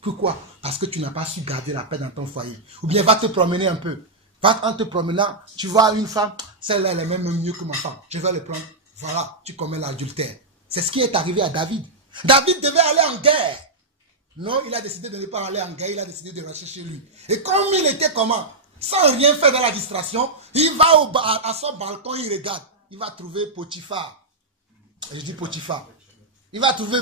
Pourquoi? Parce que tu n'as pas su garder la paix dans ton foyer. Ou bien va te promener un peu. En te promenant, tu vois une femme, celle-là, elle est même mieux que ma femme. Je vais le prendre. Voilà, tu commets l'adultère. C'est ce qui est arrivé à David. David devait aller en guerre. Non, il a décidé de ne pas aller en guerre, il a décidé de rester chez lui. Et comme il était comment? Sans rien faire dans la distraction, il va à son balcon, il regarde. Il va trouver Potiphar. Je dis Potiphar. Il va trouver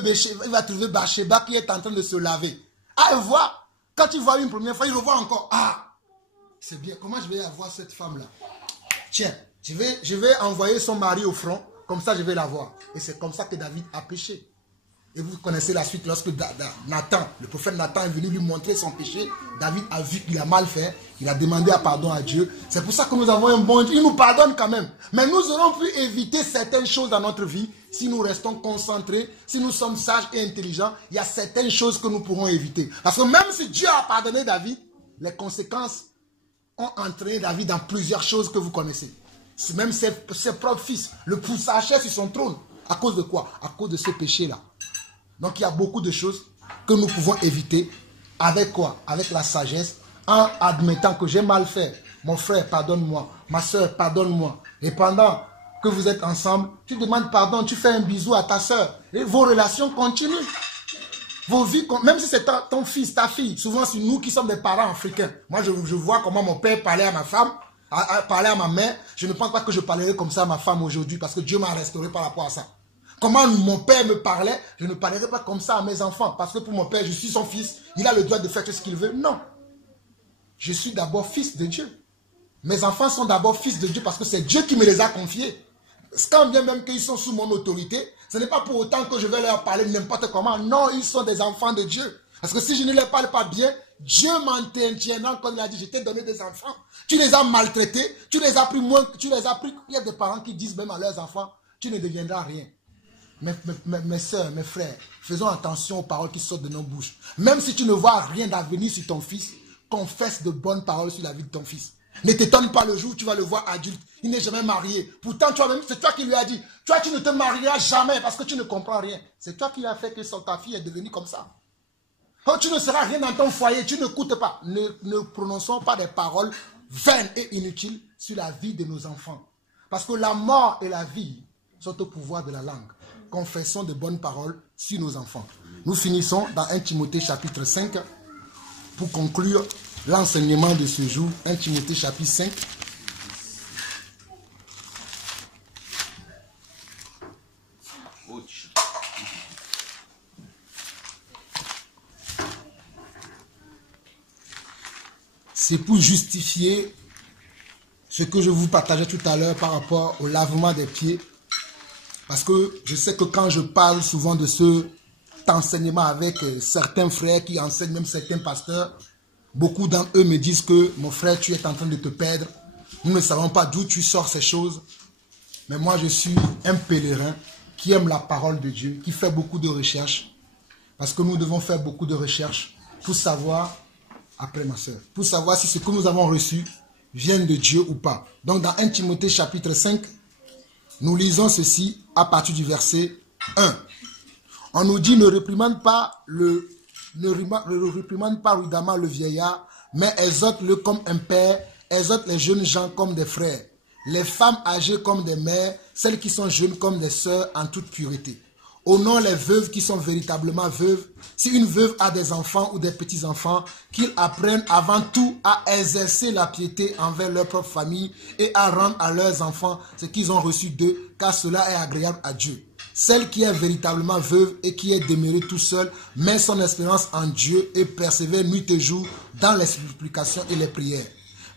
Bathsheba qui est en train de se laver. Ah, il voit. Quand il voit une première fois, il revoit encore. Ah, c'est bien. Comment je vais avoir cette femme-là? Tiens, je vais envoyer son mari au front. Comme ça, je vais la voir. Et c'est comme ça que David a péché. Et vous connaissez la suite, lorsque Nathan, le prophète Nathan est venu lui montrer son péché, David a vu qu'il a mal fait, il a demandé pardon à Dieu. C'est pour ça que nous avons un bon Dieu, il nous pardonne quand même. Mais nous aurons pu éviter certaines choses dans notre vie, si nous restons concentrés, si nous sommes sages et intelligents, il y a certaines choses que nous pourrons éviter. Parce que même si Dieu a pardonné David, les conséquences ont entraîné David dans plusieurs choses que vous connaissez. Même ses propres fils le poussaient sur son trône. À cause de quoi? À cause de ce péché-là. Donc il y a beaucoup de choses que nous pouvons éviter. Avec quoi? Avec la sagesse, en admettant que j'ai mal fait. Mon frère, pardonne-moi. Ma soeur, pardonne-moi. Et pendant que vous êtes ensemble, tu demandes pardon, tu fais un bisou à ta soeur. Et vos relations continuent. Vos vies, même si c'est ton fils, ta fille, souvent c'est nous qui sommes des parents africains. Moi je vois comment mon père parlait à ma femme, parlait à ma mère. Je ne pense pas que je parlerai comme ça à ma femme aujourd'hui parce que Dieu m'a restauré par rapport à ça. Comment mon père me parlait, je ne parlerai pas comme ça à mes enfants. Parce que pour mon père, je suis son fils. Il a le droit de faire tout ce qu'il veut. Non. Je suis d'abord fils de Dieu. Mes enfants sont d'abord fils de Dieu parce que c'est Dieu qui me les a confiés. Quand bien même qu'ils sont sous mon autorité, ce n'est pas pour autant que je vais leur parler n'importe comment. Non, ils sont des enfants de Dieu. Parce que si je ne les parle pas bien, Dieu m'en tiendra comme il a dit, je t'ai donné des enfants. Tu les as maltraités, tu les as pris moins, il y a des parents qui disent même à leurs enfants, tu ne deviendras rien. Mes soeurs, mes frères, faisons attention aux paroles qui sortent de nos bouches. Même si tu ne vois rien d'avenir sur ton fils, confesse de bonnes paroles sur la vie de ton fils. Ne t'étonne pas le jour où tu vas le voir adulte. Il n'est jamais marié. Pourtant, c'est toi qui lui as dit, toi tu ne te marieras jamais parce que tu ne comprends rien. C'est toi qui as fait que ta fille est devenue comme ça. Quand tu ne seras rien dans ton foyer, tu n'écoutes pas. Ne prononçons pas des paroles vaines et inutiles sur la vie de nos enfants. Parce que la mort et la vie sont au pouvoir de la langue. Confessons de bonnes paroles sur nos enfants. Nous finissons dans 1 Timothée chapitre 5 pour conclure l'enseignement de ce jour. 1 Timothée chapitre 5. C'est pour justifier ce que je vous partageais tout à l'heure par rapport au lavement des pieds. Parce que je sais que quand je parle souvent de cet enseignement avec certains frères qui enseignent, même certains pasteurs, beaucoup d'entre eux me disent que mon frère, tu es en train de te perdre. Nous ne savons pas d'où tu sors ces choses. Mais moi, je suis un pèlerin qui aime la parole de Dieu, qui fait beaucoup de recherches. Parce que nous devons faire beaucoup de recherches pour savoir, après ma soeur, pour savoir si ce que nous avons reçu vient de Dieu ou pas. Donc dans 1 Timothée chapitre 5, nous lisons ceci à partir du verset 1. On nous dit, ne réprimande pas rudemment le vieillard, mais exhorte-le comme un père, exhorte les jeunes gens comme des frères, les femmes âgées comme des mères, celles qui sont jeunes comme des sœurs en toute pureté. Honore les veuves qui sont véritablement veuves. Si une veuve a des enfants ou des petits-enfants, qu'ils apprennent avant tout à exercer la piété envers leur propre famille et à rendre à leurs enfants ce qu'ils ont reçu d'eux, car cela est agréable à Dieu. Celle qui est véritablement veuve et qui est demeurée tout seule, met son espérance en Dieu et persévère nuit et jour dans les supplications et les prières.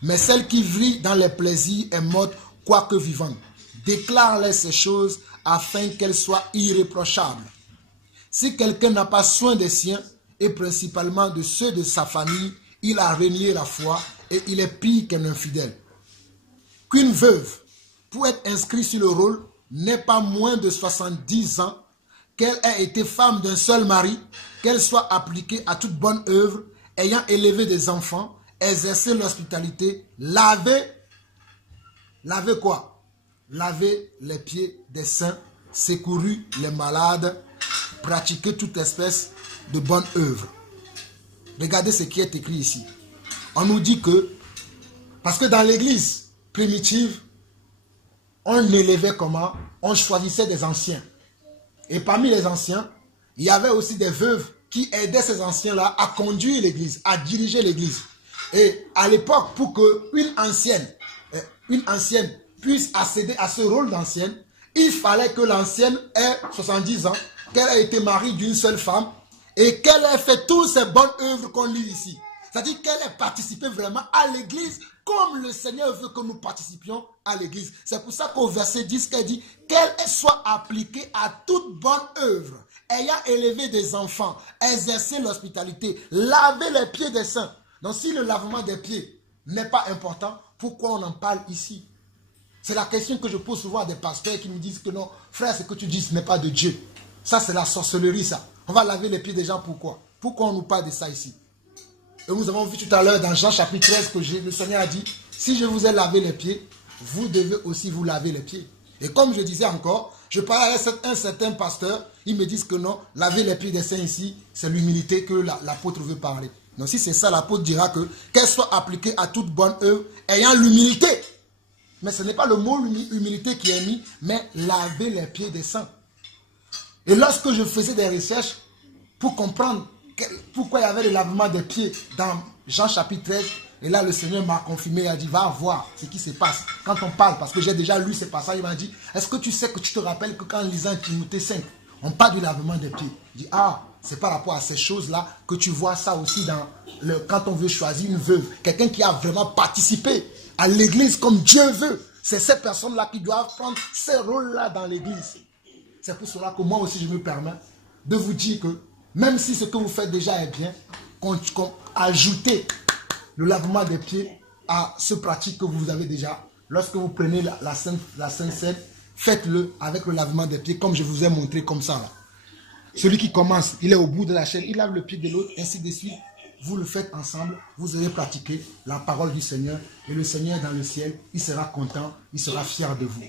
Mais celle qui vit dans les plaisirs est morte, quoique vivante. Déclare-les ces choses afin qu'elles soient irréprochables. Si quelqu'un n'a pas soin des siens, et principalement de ceux de sa famille, il a renié la foi et il est pire qu'un infidèle. Qu'une veuve, pour être inscrite sur le rôle, n'ait pas moins de 70 ans, qu'elle ait été femme d'un seul mari, qu'elle soit appliquée à toute bonne œuvre, ayant élevé des enfants, exercé l'hospitalité, laver quoi? Laver les pieds des saints, secourir les malades, pratiquer toute espèce de bonne œuvre. Regardez ce qui est écrit ici. On nous dit que, parce que dans l'église primitive, on élevait comment? On choisissait des anciens. Et parmi les anciens, il y avait aussi des veuves qui aidaient ces anciens-là à conduire l'église, à diriger l'église. Et à l'époque, pour qu'une ancienne puisse accéder à ce rôle d'ancienne, il fallait que l'ancienne ait 70 ans, qu'elle ait été mariée d'une seule femme et qu'elle ait fait toutes ces bonnes œuvres qu'on lit ici. C'est-à-dire qu'elle ait participé vraiment à l'église comme le Seigneur veut que nous participions à l'église. C'est pour ça qu'au verset 10, qu'elle dit qu'elle soit appliquée à toute bonne œuvre, ayant élevé des enfants, exercé l'hospitalité, lavé les pieds des saints. Donc si le lavement des pieds n'est pas important, pourquoi on en parle ici? C'est la question que je pose souvent à des pasteurs qui me disent que non, frère, ce que tu dis, ce n'est pas de Dieu. Ça, c'est la sorcellerie, ça. On va laver les pieds des gens, pourquoi? Pourquoi on nous parle de ça ici? Et nous avons vu tout à l'heure dans Jean chapitre 13 que le Seigneur a dit, si je vous ai lavé les pieds, vous devez aussi vous laver les pieds. Et comme je disais encore, je parlais avec un certain pasteur, ils me disent que non, laver les pieds des saints ici, c'est l'humilité que l'apôtre veut parler. Donc si c'est ça, l'apôtre dira que qu'elle soit appliquée à toute bonne œuvre, ayant l'humilité. Mais ce n'est pas le mot humilité qui est mis, mais laver les pieds des saints. Et lorsque je faisais des recherches pour comprendre pourquoi il y avait le lavement des pieds dans Jean chapitre 13, et là le Seigneur m'a confirmé, il a dit va voir ce qui se passe. Quand on parle, parce que j'ai déjà lu ces passages, il m'a dit, est-ce que tu sais que tu te rappelles que quand lisant Timothée 5, on parle du lavement des pieds. Je dis, ah, c'est par rapport à ces choses-là que tu vois ça aussi quand on veut choisir une veuve. Quelqu'un qui a vraiment participé à l'église comme Dieu veut. C'est ces personnes-là qui doivent prendre ces rôles-là dans l'église. C'est pour cela que moi aussi je me permets de vous dire que même si ce que vous faites déjà est bien, ajoutez le lavement des pieds à ce pratique que vous avez déjà. Lorsque vous prenez la Sainte Seine, faites-le avec le lavement des pieds comme je vous ai montré comme ça. Là. Celui qui commence, il est au bout de la chaîne, il lave le pied de l'autre, ainsi de suite. Vous le faites ensemble, vous allez pratiquer la parole du Seigneur. Et le Seigneur dans le ciel, il sera content, il sera fier de vous.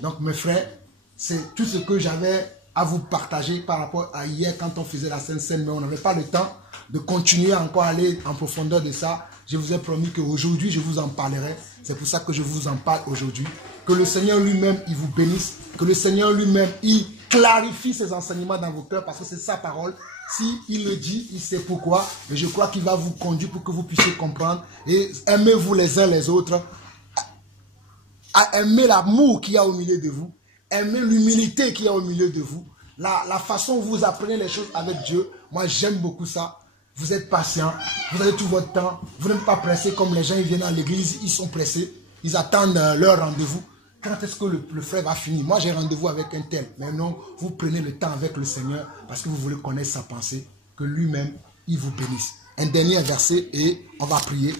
Donc mes frères, c'est tout ce que j'avais à vous partager par rapport à hier quand on faisait la Sainte Seine, mais on n'avait pas le temps de continuer encore à aller en profondeur de ça. Je vous ai promis qu'aujourd'hui, je vous en parlerai. C'est pour ça que je vous en parle aujourd'hui. Que le Seigneur lui-même, il vous bénisse. Que le Seigneur lui-même, il clarifie ses enseignements dans vos cœurs parce que c'est sa parole. Si il le dit, il sait pourquoi. Et je crois qu'il va vous conduire pour que vous puissiez comprendre. Et aimez-vous les uns les autres. Aimez l'amour qu'il y a au milieu de vous. Aimez l'humilité qu'il y a au milieu de vous. La façon où vous apprenez les choses avec Dieu, moi j'aime beaucoup ça. Vous êtes patient, vous avez tout votre temps. Vous n'êtes pas pressé comme les gens, ils viennent à l'église, ils sont pressés. Ils attendent leur rendez-vous. Quand est-ce que le frère va finir? Moi j'ai rendez-vous avec un tel. Mais non, vous prenez le temps avec le Seigneur parce que vous voulez connaître sa pensée. Que lui-même, il vous bénisse. Un dernier verset et on va prier.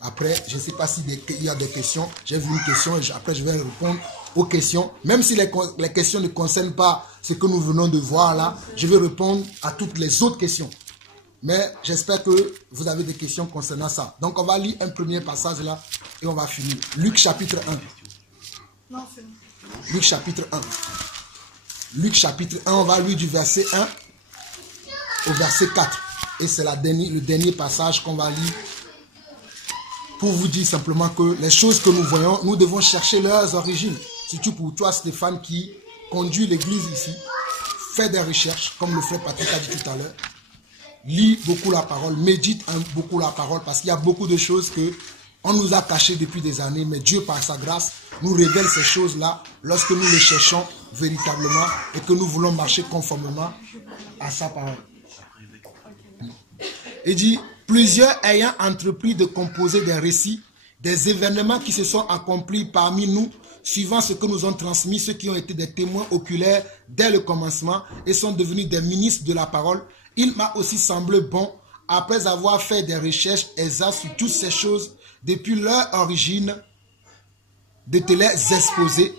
Après, je ne sais pas s'il y a des questions. J'ai vu une question et après je vais répondre aux questions. Même si les questions ne concernent pas ce que nous venons de voir là, je vais répondre à toutes les autres questions. Mais j'espère que vous avez des questions concernant ça. Donc on va lire un premier passage là et on va finir. Luc chapitre 1. Non, Luc chapitre 1. Luc chapitre 1, on va lire du verset 1 au verset 4. Et c'est le dernier passage qu'on va lire pour vous dire simplement que les choses que nous voyons, nous devons chercher leurs origines. Surtout pour toi, Stéphane, qui conduit l'église ici, fais des recherches, comme le frère Patrick a dit tout à l'heure. Lis beaucoup la parole, médite beaucoup la parole, parce qu'il y a beaucoup de choses que on nous a cachées depuis des années, mais Dieu, par sa grâce, nous révèle ces choses-là lorsque nous les cherchons véritablement et que nous voulons marcher conformément à sa parole. Il dit, plusieurs ayant entrepris de composer des récits, des événements qui se sont accomplis parmi nous, suivant ce que nous ont transmis, ceux qui ont été des témoins oculaires dès le commencement et sont devenus des ministres de la parole, il m'a aussi semblé bon, après avoir fait des recherches exactes sur toutes ces choses, depuis leur origine, de te les exposer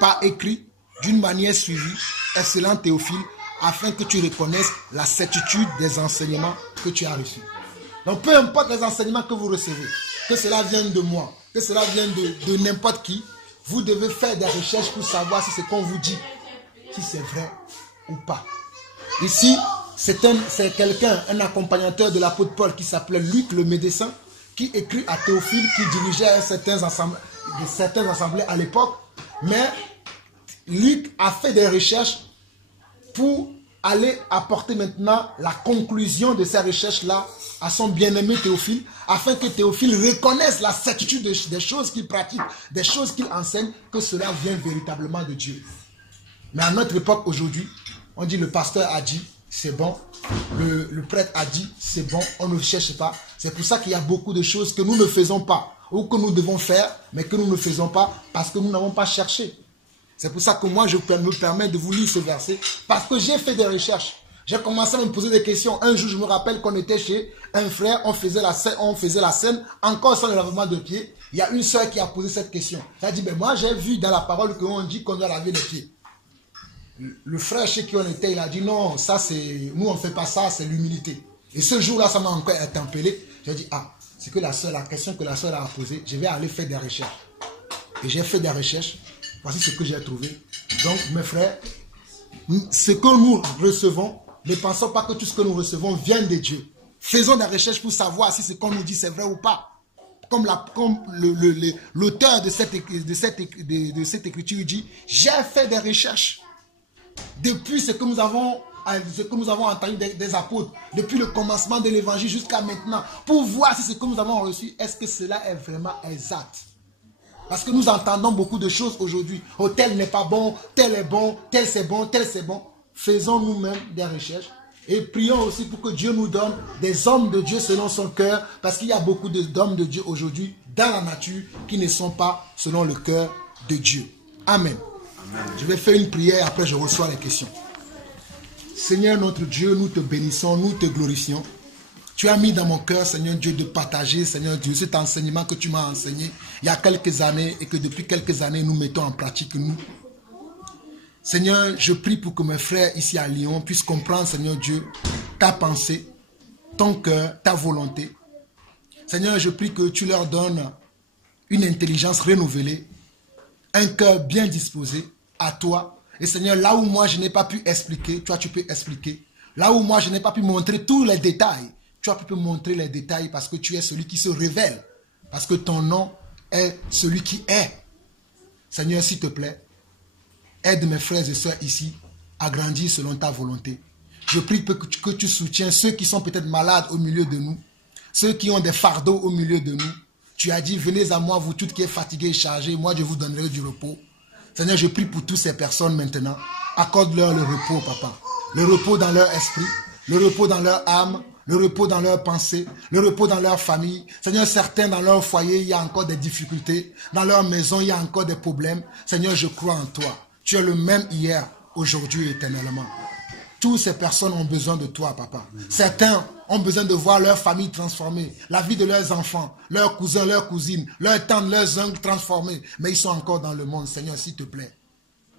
par écrit, d'une manière suivie, excellent Théophile, afin que tu reconnaisses la certitude des enseignements que tu as reçus. Donc peu importe les enseignements que vous recevez, que cela vienne de moi, que cela vienne de n'importe qui, vous devez faire des recherches pour savoir si ce qu'on vous dit, si c'est vrai ou pas. Ici, c'est quelqu'un, un accompagnateur de l'apôtre Paul qui s'appelait Luc le médecin, qui écrit à Théophile, qui dirigeait certaines assemblées à l'époque. Mais Luc a fait des recherches pour aller apporter maintenant la conclusion de ces recherches-là à son bien-aimé Théophile, afin que Théophile reconnaisse la certitude des choses qu'il pratique, des choses qu'il enseigne, que cela vient véritablement de Dieu. Mais à notre époque aujourd'hui, on dit le pasteur a dit, c'est bon, le prêtre a dit, c'est bon, on ne cherche pas. C'est pour ça qu'il y a beaucoup de choses que nous ne faisons pas, ou que nous devons faire, mais que nous ne faisons pas parce que nous n'avons pas cherché. C'est pour ça que moi, je me permets de vous lire ce verset, parce que j'ai fait des recherches. J'ai commencé à me poser des questions. Un jour, je me rappelle qu'on était chez un frère, on faisait la scène, encore sans le lavement de pieds. Il y a une soeur qui a posé cette question. Elle a dit, ben moi, j'ai vu dans la parole qu'on dit qu'on doit laver les pieds. Le frère chez qui on était, il a dit, non, ça c'est, nous on ne fait pas ça, c'est l'humilité. Et ce jour-là, ça m'a encore interpellé. J'ai dit, ah, c'est que la question que la soeur a posée, je vais aller faire des recherches. Et j'ai fait des recherches. Voici ce que j'ai trouvé. Donc, mes frères, ce que nous recevons, ne pensons pas que tout ce que nous recevons vient de Dieu. Faisons des recherches pour savoir si ce qu'on nous dit c'est vrai ou pas. Comme l'auteur de cette écriture dit, j'ai fait des recherches. Depuis ce que nous avons entendu des apôtres, depuis le commencement de l'évangile jusqu'à maintenant, pour voir si ce que nous avons reçu, est-ce que cela est vraiment exact. Parce que nous entendons beaucoup de choses aujourd'hui. Oh, tel n'est pas bon, tel est bon, tel c'est bon, tel c'est bon. Faisons nous-mêmes des recherches et prions aussi pour que Dieu nous donne des hommes de Dieu selon son cœur. Parce qu'il y a beaucoup d'hommes de Dieu aujourd'hui dans la nature qui ne sont pas selon le cœur de Dieu. Amen. Amen. Je vais faire une prière, après je reçois les questions. Seigneur notre Dieu, nous te bénissons, nous te glorifions. Tu as mis dans mon cœur, Seigneur Dieu, de partager, Seigneur Dieu, cet enseignement que tu m'as enseigné il y a quelques années et que depuis quelques années, nous mettons en pratique, nous. Seigneur, je prie pour que mes frères ici à Lyon puissent comprendre, Seigneur Dieu, ta pensée, ton cœur, ta volonté. Seigneur, je prie que tu leur donnes une intelligence renouvelée, un cœur bien disposé à toi. Et Seigneur, là où moi je n'ai pas pu expliquer, toi tu peux expliquer. Là où moi je n'ai pas pu montrer tous les détails, tu as pu montrer les détails parce que tu es celui qui se révèle. Parce que ton nom est celui qui est. Seigneur, s'il te plaît, aide mes frères et sœurs ici à grandir selon ta volonté. Je prie que tu soutiens ceux qui sont peut-être malades au milieu de nous, ceux qui ont des fardeaux au milieu de nous. Tu as dit, venez à moi, vous toutes qui êtes fatigués et chargés, moi je vous donnerai du repos. Seigneur, je prie pour toutes ces personnes maintenant. Accorde-leur le repos, papa. Le repos dans leur esprit, le repos dans leur âme, le repos dans leurs pensées, le repos dans leur famille. Seigneur, certains dans leur foyer, il y a encore des difficultés. Dans leur maison, il y a encore des problèmes. Seigneur, je crois en toi. Tu es le même hier, aujourd'hui et éternellement. Toutes ces personnes ont besoin de toi, papa. Certains ont besoin de voir leur famille transformée, la vie de leurs enfants, leurs cousins, leurs cousines, leurs tantes, leurs oncles transformés. Mais ils sont encore dans le monde. Seigneur, s'il te plaît,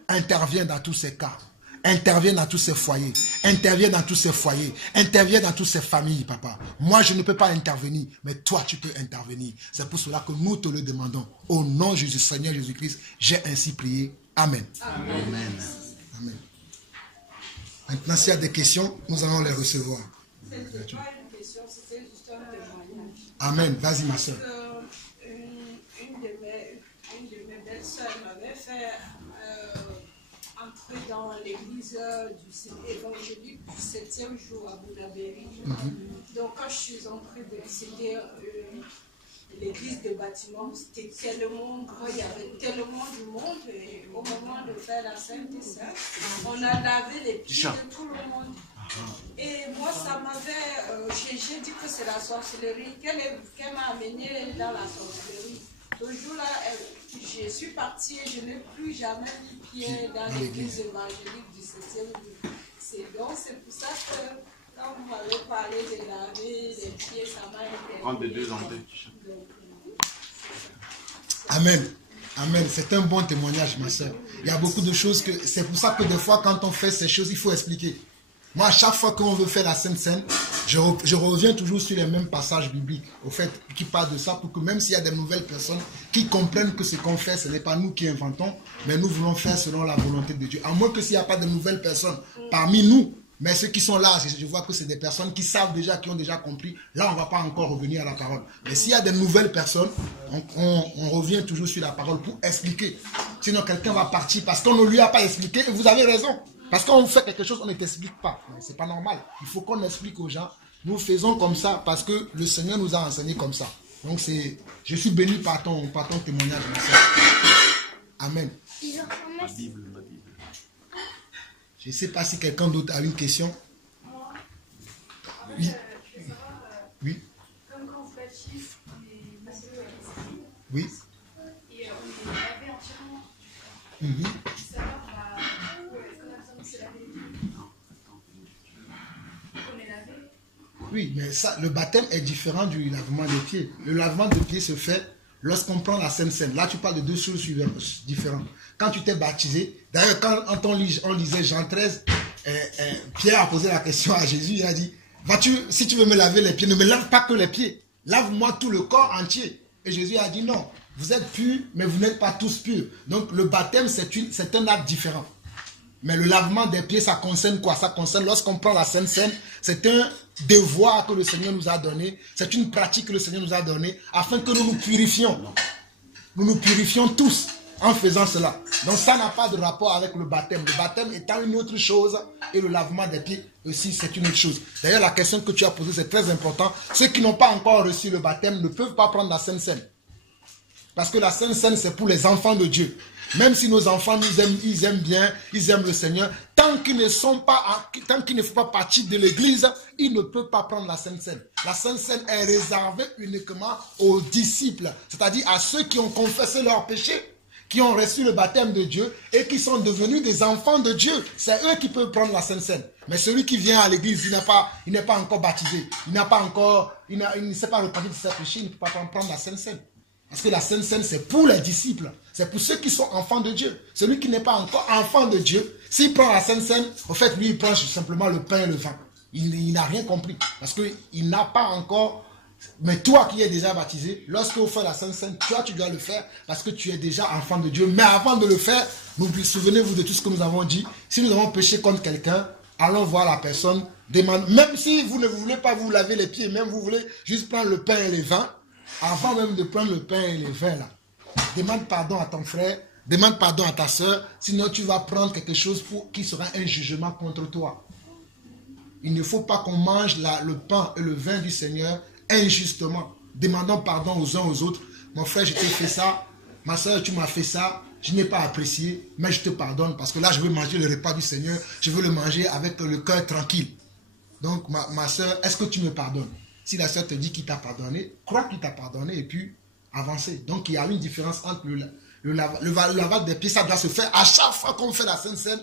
interviens dans tous ces cas. Interviens dans tous ces foyers. Interviens dans tous ces foyers. Interviens dans toutes ces familles, papa. Moi, je ne peux pas intervenir, mais toi, tu peux intervenir. C'est pour cela que nous te le demandons. Au nom de Jésus, Seigneur Jésus-Christ, j'ai ainsi prié. Amen. Amen. Amen. Amen. Maintenant, s'il y a des questions, nous allons les recevoir. C'était pas une question, c'était juste un témoignage. Amen. Vas-y, ma soeur. Une de mes belles-sœurs m'avait fait entrer dans l'église évangélique du 7e jour à Bounabéry. Donc, quand je suis entrée, c'était l'église de bâtiment, c'était tellement grand, il y avait tellement de monde. Et au moment de faire la Sainte des Saints, on a lavé les pieds de tout le monde. Et moi, ça m'avait. J'ai dit que c'est la sorcellerie. Qu'elle m'a amenée dans la sorcellerie. Ce jour-là, je suis partie et je n'ai plus jamais mis pied dans l'église évangélique du 7e jour. C'est pour ça que quand vous m'avez parlé de laver les pieds, ça m'a été. Prendre de deux en deux. Amen. Amen. C'est un bon témoignage, ma soeur. Il y a beaucoup de choses que... C'est pour ça que des fois, quand on fait ces choses, il faut expliquer. Moi, à chaque fois qu'on veut faire la Sainte Seine, je reviens toujours sur les mêmes passages bibliques, au fait, qui parlent de ça, pour que même s'il y a des nouvelles personnes qui comprennent que ce qu'on fait, ce n'est pas nous qui inventons, mais nous voulons faire selon la volonté de Dieu. À moins que s'il n'y a pas de nouvelles personnes parmi nous, mais ceux qui sont là, je vois que c'est des personnes qui savent déjà, qui ont déjà compris. Là, on ne va pas encore revenir à la parole. Mais s'il y a des nouvelles personnes, on revient toujours sur la parole pour expliquer. Sinon, quelqu'un va partir parce qu'on ne lui a pas expliqué. Et vous avez raison. Parce qu'on fait quelque chose, on ne t'explique pas. Ce n'est pas normal. Il faut qu'on explique aux gens. Nous faisons comme ça parce que le Seigneur nous a enseigné comme ça. Donc je suis béni par ton témoignage, ma soeur. Amen. Ma Bible. Je ne sais pas si quelqu'un d'autre a une question. Oui. Oui. Comme quand on se baptise, on est massé à l'esprit. Oui. Et on est lavé entièrement. Savoir, est-ce qu'on a besoin de se laver les pieds? On est lavé. Oui, mais ça, le baptême est différent du lavement des pieds. Le lavement des pieds se fait lorsqu'on prend la Sainte Seine. Là, tu parles de deux choses différentes. Quand tu t'es baptisé, d'ailleurs, quand on lisait Jean 13, Pierre a posé la question à Jésus, il a dit, si tu veux me laver les pieds, ne me lave pas que les pieds, lave-moi tout le corps entier. Et Jésus a dit, non, vous êtes purs, mais vous n'êtes pas tous purs. Donc, le baptême, c'est un acte différent. Mais le lavement des pieds, ça concerne quoi? Ça concerne lorsqu'on prend la Sainte Seine, c'est un devoir que le Seigneur nous a donné, c'est une pratique que le Seigneur nous a donnée, afin que nous nous purifions. Nous nous purifions tous en faisant cela. Donc ça n'a pas de rapport avec le baptême. Le baptême étant une autre chose, et le lavement des pieds aussi, c'est une autre chose. D'ailleurs, la question que tu as posée, c'est très important. Ceux qui n'ont pas encore reçu le baptême ne peuvent pas prendre la Sainte Seine. Parce que la Sainte Seine, c'est pour les enfants de Dieu. Même si nos enfants ils aiment bien, ils aiment le Seigneur, tant qu'ils ne font pas partie de l'église, ils ne peuvent pas prendre la Sainte Seine. La Sainte Seine est réservée uniquement aux disciples, c'est-à-dire à ceux qui ont confessé leurs péchés, qui ont reçu le baptême de Dieu et qui sont devenus des enfants de Dieu. C'est eux qui peuvent prendre la Sainte Seine. Mais celui qui vient à l'église, il n'est pas encore baptisé, il ne s'est pas repenti de ses péchés, il ne peut pas prendre la Sainte Seine. Parce que la Sainte Seine, c'est pour les disciples. C'est pour ceux qui sont enfants de Dieu. Celui qui n'est pas encore enfant de Dieu, s'il prend la Sainte Seine, en fait, lui, il prend simplement le pain et le vin. Il n'a rien compris. Parce qu'il n'a pas encore... Mais toi qui es déjà baptisé, lorsque vous faites la Sainte Seine, toi, tu dois le faire parce que tu es déjà enfant de Dieu. Mais avant de le faire, souvenez-vous de tout ce que nous avons dit. Si nous avons péché contre quelqu'un, allons voir la personne. Même si vous ne voulez pas vous laver les pieds, même vous voulez juste prendre le pain et le vin, avant même de prendre le pain et le vin, là, demande pardon à ton frère, demande pardon à ta soeur, sinon tu vas prendre quelque chose qui sera un jugement contre toi. Il ne faut pas qu'on mange le pain et le vin du Seigneur injustement. Demandons pardon aux uns aux autres. Mon frère, je t'ai fait ça. Ma soeur, tu m'as fait ça. Je n'ai pas apprécié, mais je te pardonne parce que là, je veux manger le repas du Seigneur. Je veux le manger avec le cœur tranquille. Donc, ma soeur, est-ce que tu me pardonnes? Si la soeur te dit qu'il t'a pardonné, crois qu'il t'a pardonné et puis avancer. Donc il y a une différence entre le lavage des pieds, ça doit se faire à chaque fois qu'on fait la Sainte Seine.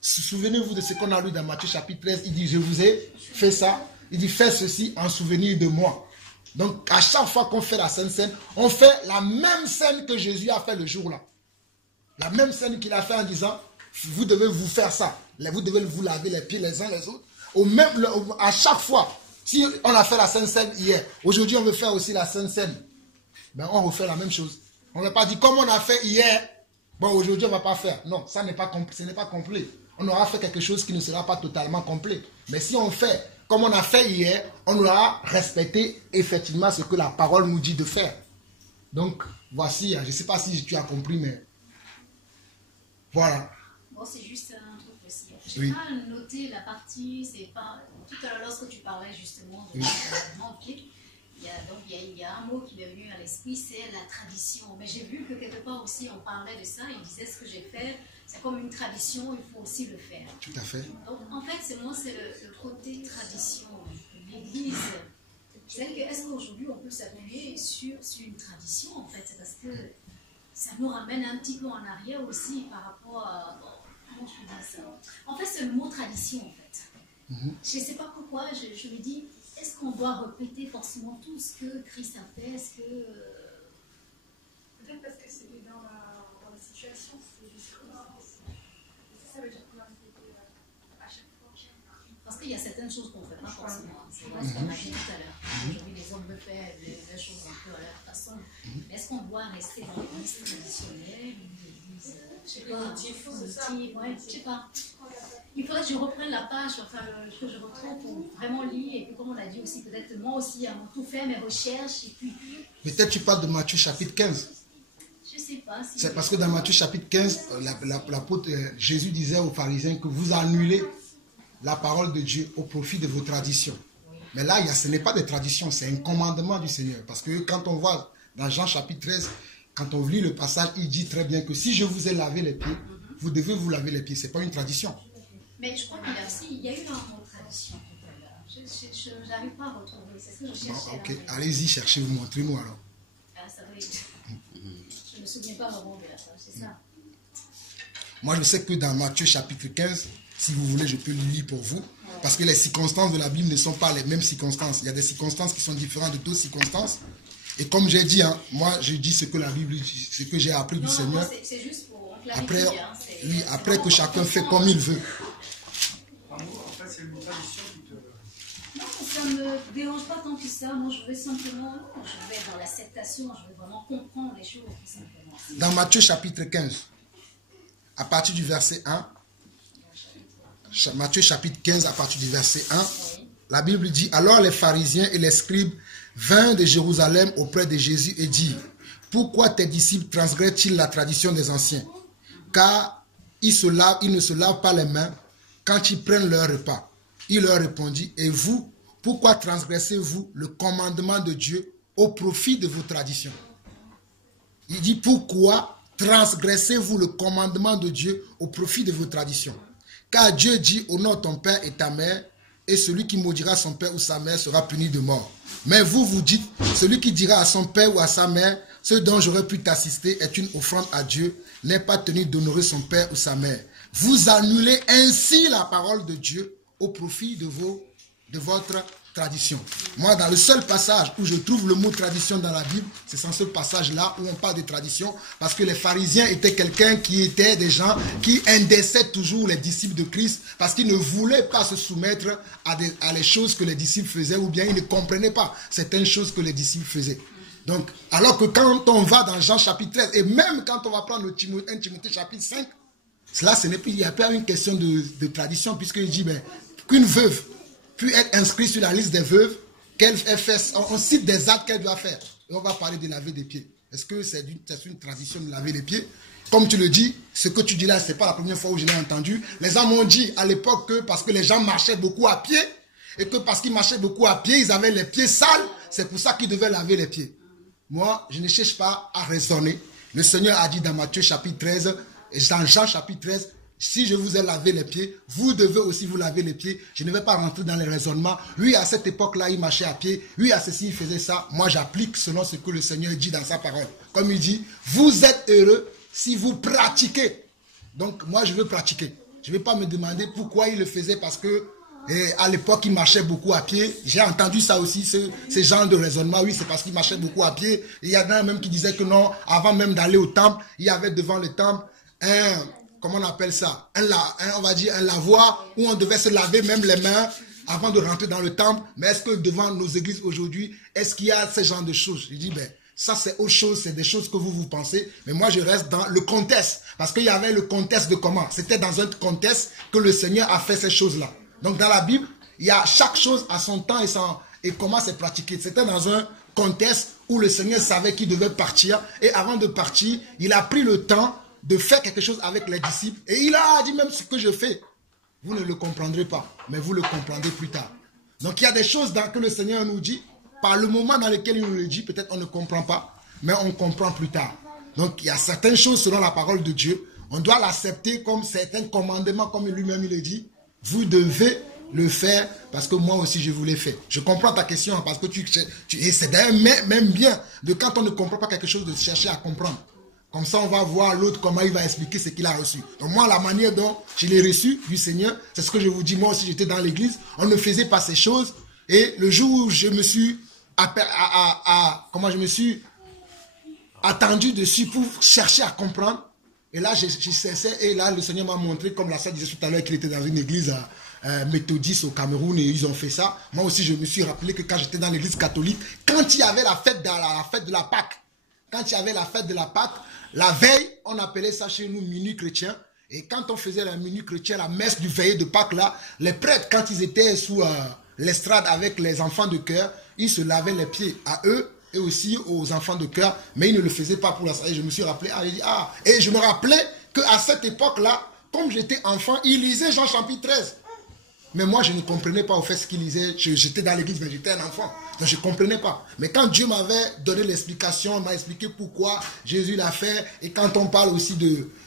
Souvenez-vous de ce qu'on a lu dans Matthieu chapitre 13. Il dit, je vous ai fait ça. Il dit, fais ceci en souvenir de moi. Donc à chaque fois qu'on fait la Sainte Seine, on fait la même scène que Jésus a fait le jour-là. La même scène qu'il a fait en disant, vous devez vous faire ça. Vous devez vous laver les pieds les uns les autres. À chaque fois. Si on a fait la Sainte Seine hier, aujourd'hui on veut faire aussi la Sainte Seine, ben on refait la même chose. On ne va pas dire comme on a fait hier, bon aujourd'hui on ne va pas faire. Non, ce n'est pas complet. On aura fait quelque chose qui ne sera pas totalement complet. Mais si on fait comme on a fait hier, on aura respecté effectivement ce que la parole nous dit de faire. Donc voici, je ne sais pas si tu as compris, mais voilà. Bon, c'est juste un truc aussi. Je n'ai pas noté la partie, c'est pas... Tout à l'heure, lorsque tu parlais justement de l'environnement, il y a un mot qui m'est venu à l'esprit, c'est la tradition. Mais j'ai vu que quelque part aussi, on parlait de ça, il disait ce que j'ai fait, c'est comme une tradition, il faut aussi le faire. Tout à fait. Donc, en fait, c'est le côté tradition. L'Église, c'est que, est-ce qu'aujourd'hui, on peut s'appuyer sur une tradition, en fait? C'est parce que ça nous ramène un petit peu en arrière aussi par rapport à... Comment je peux dire ça? En fait, c'est le mot tradition, en fait. Je ne sais pas pourquoi, je me dis, est-ce qu'on doit répéter forcément tout ce que Christ a fait? Est-ce que... Peut-être parce que c'était dans la situation, c'est juste comme ça. Ça veut dire qu'on a répété à chaque fois. Parce qu'il y a certaines choses qu'on ne fait pas forcément. C'est vrai ce qu'on a dit tout à l'heure. Aujourd'hui, les hommes veulent faire les choses un peu à leur façon. Mais est-ce qu'on doit rester dans l'église traditionnelle? Je sais pas. Je sais pas. Il faudrait que je reprenne la page, enfin, que je retrouve pour vraiment lire. Et puis, comme on l'a dit aussi, peut-être moi aussi, à tout faire mes recherches. Et puis... Peut-être tu parles de Matthieu chapitre 15. Je sais pas. pas si... C'est parce que dans Matthieu chapitre 15, l'apôtre Jésus disait aux pharisiens que vous annulez la parole de Dieu au profit de vos traditions. Mais là, ce n'est pas des traditions, c'est un commandement du Seigneur. Parce que quand on voit dans Jean chapitre 13, quand on lit le passage, il dit très bien que si je vous ai lavé les pieds, vous devez vous laver les pieds. Ce n'est pas une tradition. Mais je crois qu'il y a eu un mot tradition tout à l'heure. Je n'arrive pas à retrouver. C'est ce que je cherchais. Bon, ok, allez-y, cherchez, vous montrez-nous alors. Ah, ça va être... Je ne me souviens pas vraiment de la page, c'est ça. Moi, je sais que dans Matthieu chapitre 15, si vous voulez, je peux le lire pour vous. Parce que les circonstances de la Bible ne sont pas les mêmes circonstances. Il y a des circonstances qui sont différentes de d'autres circonstances. Et comme j'ai dit, hein, moi, je dis ce que la Bible dit, ce que j'ai appris du Seigneur. C'est juste pour clarifier. Après que chacun fait comme il veut. En fait, c'est une tradition qui te... Non, ça ne me dérange pas tant que ça. Moi, je vais simplement... Je vais dans l'acceptation, je vais vraiment comprendre les choses, tout simplement. Dans Matthieu chapitre 15, à partir du verset 1, Matthieu chapitre 15, à partir du verset 1, la Bible dit, alors les pharisiens et les scribes vinrent de Jérusalem auprès de Jésus et dirent, pourquoi tes disciples transgressent-ils la tradition des anciens? Car ils ne se lavent pas les mains quand ils prennent leur repas. Il leur répondit, et vous, pourquoi transgressez-vous le commandement de Dieu au profit de vos traditions? Il dit, pourquoi transgressez-vous le commandement de Dieu au profit de vos traditions? Car Dieu dit, honore ton père et ta mère, et celui qui maudira son père ou sa mère sera puni de mort. Mais vous, vous dites, celui qui dira à son père ou à sa mère, ce dont j'aurais pu t'assister est une offrande à Dieu, n'est pas tenu d'honorer son père ou sa mère. Vous annulez ainsi la parole de Dieu au profit de votre tradition. Moi, dans le seul passage où je trouve le mot tradition dans la Bible, c'est dans ce passage-là où on parle de tradition, parce que les pharisiens étaient quelqu'un qui était des gens qui indexaient toujours les disciples de Christ, parce qu'ils ne voulaient pas se soumettre à les choses que les disciples faisaient, ou bien ils ne comprenaient pas certaines choses que les disciples faisaient. Donc, alors que quand on va dans Jean chapitre 13, et même quand on va prendre 1 Timothée chapitre 5, cela, il n'y a pas une question de tradition, puisqu'il dit qu'une veuve puis être inscrite sur la liste des veuves, on cite des actes qu'elle doit faire. Et on va parler de laver des pieds. Est-ce que c'est une tradition de laver les pieds? Comme tu le dis, ce que tu dis là, ce n'est pas la première fois où je l'ai entendu. Les gens m'ont dit à l'époque que parce que les gens marchaient beaucoup à pied, et que parce qu'ils marchaient beaucoup à pied, ils avaient les pieds sales, c'est pour ça qu'ils devaient laver les pieds. Moi, je ne cherche pas à raisonner. Le Seigneur a dit dans Matthieu chapitre 13, et dans Jean chapitre 13, si je vous ai lavé les pieds, vous devez aussi vous laver les pieds. Je ne vais pas rentrer dans les raisonnements. Lui, à cette époque-là, il marchait à pied. Lui, à ceci, il faisait ça. Moi, j'applique selon ce que le Seigneur dit dans sa parole. Comme il dit, vous êtes heureux si vous pratiquez. Donc, moi, je veux pratiquer. Je ne vais pas me demander pourquoi il le faisait parce que à l'époque, il marchait beaucoup à pied. J'ai entendu ça aussi, ce genre de raisonnement. Oui, c'est parce qu'il marchait beaucoup à pied. Et il y en a même qui disaient que non, avant même d'aller au temple, il y avait devant le temple comment on appelle ça, on va dire un lavoir où on devait se laver même les mains avant de rentrer dans le temple. Mais est-ce que devant nos églises aujourd'hui, est-ce qu'il y a ce genre de choses? Je dis, ça c'est autre chose, c'est des choses que vous pensez. Mais moi je reste dans le contexte. Parce qu'il y avait le contexte de comment? C'était dans un contexte que le Seigneur a fait ces choses-là. Donc dans la Bible, il y a chaque chose à son temps et comment c'est pratiqué. C'était dans un contexte où le Seigneur savait qu'il devait partir. Et avant de partir, il a pris le temps de faire quelque chose avec les disciples. Et il a dit même ce que je fais. Vous ne le comprendrez pas, mais vous le comprendrez plus tard. Donc il y a des choses que le Seigneur nous dit, par le moment dans lequel il nous le dit, peut-être on ne comprend pas, mais on comprend plus tard. Donc il y a certaines choses selon la parole de Dieu, on doit l'accepter comme certains commandements, comme lui-même il le dit. Vous devez le faire parce que moi aussi je vous l'ai fait. Je comprends ta question parce que c'est d'ailleurs même bien de quand on ne comprend pas quelque chose de chercher à comprendre. Comme ça, on va voir l'autre comment il va expliquer ce qu'il a reçu. Donc moi, la manière dont je l'ai reçu du Seigneur, c'est ce que je vous dis. Moi aussi, j'étais dans l'église. On ne faisait pas ces choses. Et le jour où je me suis attendu dessus pour chercher à comprendre, et là, j'ai cessé. Et là, le Seigneur m'a montré, comme la sœur disait tout à l'heure, qu'il était dans une église méthodiste au Cameroun et ils ont fait ça. Moi aussi, je me suis rappelé que quand j'étais dans l'église catholique, quand il y avait la fête de la Pâque, la veille, on appelait ça chez nous minuit chrétien. Et quand on faisait la minuit chrétien, la messe du veillée de Pâques là, les prêtres, quand ils étaient sous l'estrade avec les enfants de chœur, ils se lavaient les pieds à eux et aussi aux enfants de cœur, mais ils ne le faisaient pas pour la santé. Je me suis rappelé, j'ai dit, et je me rappelais qu'à cette époque-là, comme j'étais enfant, il lisait Jean chapitre 13. Mais moi, je ne comprenais pas au fait ce qu'il lisait. J'étais dans l'église, mais j'étais un enfant. Donc, je ne comprenais pas. Mais quand Dieu m'avait donné l'explication, il m'a expliqué pourquoi Jésus l'a fait. Et quand on parle aussi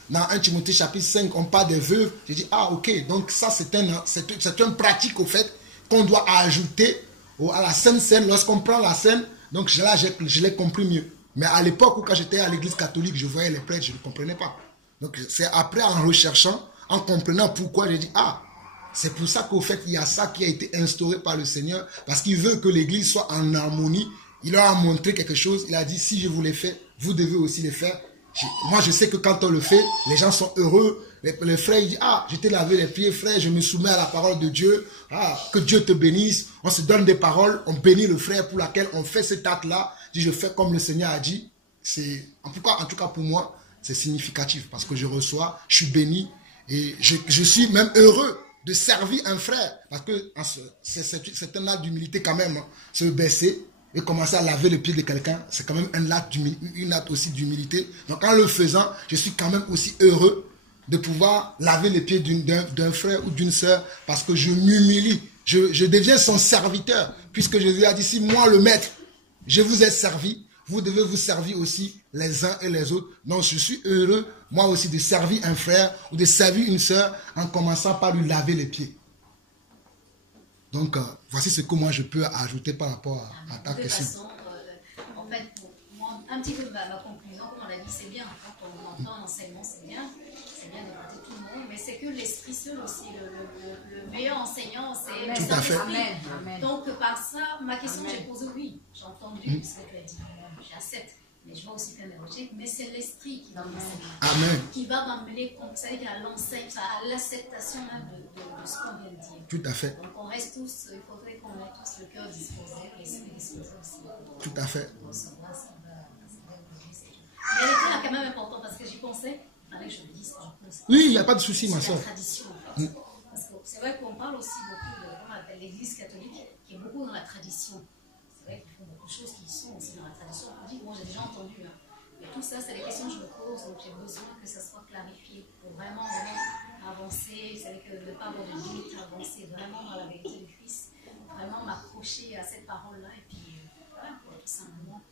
dans 1 Timothée chapitre 5, on parle des veuves. J'ai dit, ok, donc ça, c'est une pratique au fait qu'on doit ajouter à la Sainte Seine. Lorsqu'on prend la scène, donc là, je l'ai compris mieux. Mais à l'époque où quand j'étais à l'église catholique, je voyais les prêtres, je ne comprenais pas. Donc, c'est après, en recherchant, en comprenant pourquoi, j'ai dit, c'est pour ça qu'au fait, il y a ça qui a été instauré par le Seigneur, parce qu'il veut que l'église soit en harmonie. Il leur a montré quelque chose. Il a dit, si je vous l'ai fait, vous devez aussi le faire. Moi, je sais que quand on le fait, les gens sont heureux. Les frères, ils disent, je t'ai lavé les pieds, frère, je me soumets à la parole de Dieu. Que Dieu te bénisse. On se donne des paroles, on bénit le frère pour laquelle on fait cet acte-là. Dit, je fais comme le Seigneur a dit. En tout cas pour moi, c'est significatif, parce que je reçois, je suis béni, et je suis même heureux de servir un frère, parce que c'est un acte d'humilité quand même, se baisser et commencer à laver le pied de quelqu'un, c'est quand même un acte aussi d'humilité. Donc en le faisant, je suis quand même aussi heureux de pouvoir laver les pieds d'un frère ou d'une sœur, parce que je m'humilie, je deviens son serviteur, puisque Jésus a dit, si moi le maître, je vous ai servi, vous devez vous servir aussi les uns et les autres. Donc je suis heureux, moi aussi, de servir un frère ou de servir une sœur en commençant par lui laver les pieds. Donc voici ce que moi je peux ajouter par rapport à ta question. De toute façon, en fait, pour moi, un petit peu ma conclusion, comme on l'a dit, c'est bien. Quand on entend un enseignement, c'est bien d'écouter tout le monde, mais c'est que l'esprit seul aussi, le meilleur enseignant, c'est tout à fait. Amen. Donc par ça, ma question que j'ai posée, oui, j'ai entendu ce que tu as dit, j'accepte, mais je vais aussi faire mes recherches, mais c'est l'esprit qui va m'enseigner, qui va m'amener à l'enseignement, à l'acceptation même de ce qu'on vient de dire. Tout à fait. Donc on reste tous, il faudrait qu'on ait tous le cœur disposé, l'esprit disposé aussi. Tout à fait. Mais le temps est quand même important, parce que j'y pensais. Que je le dise, oui, il n'y a pas de souci, ma soeur. C'est la tradition, en fait. Parce que c'est vrai qu'on parle aussi beaucoup de l'église catholique, qui est beaucoup dans la tradition. C'est vrai qu'ils font beaucoup de choses qui sont aussi dans la tradition. Moi, j'ai déjà entendu. Mais tout ça, c'est des questions que je me pose, donc j'ai besoin que ça soit clarifié pour vraiment avancer. C'est vrai que ne pas avoir de limite, avancer vraiment dans la vérité du Christ, vraiment m'accrocher à cette parole-là, et puis voilà, tout simplement.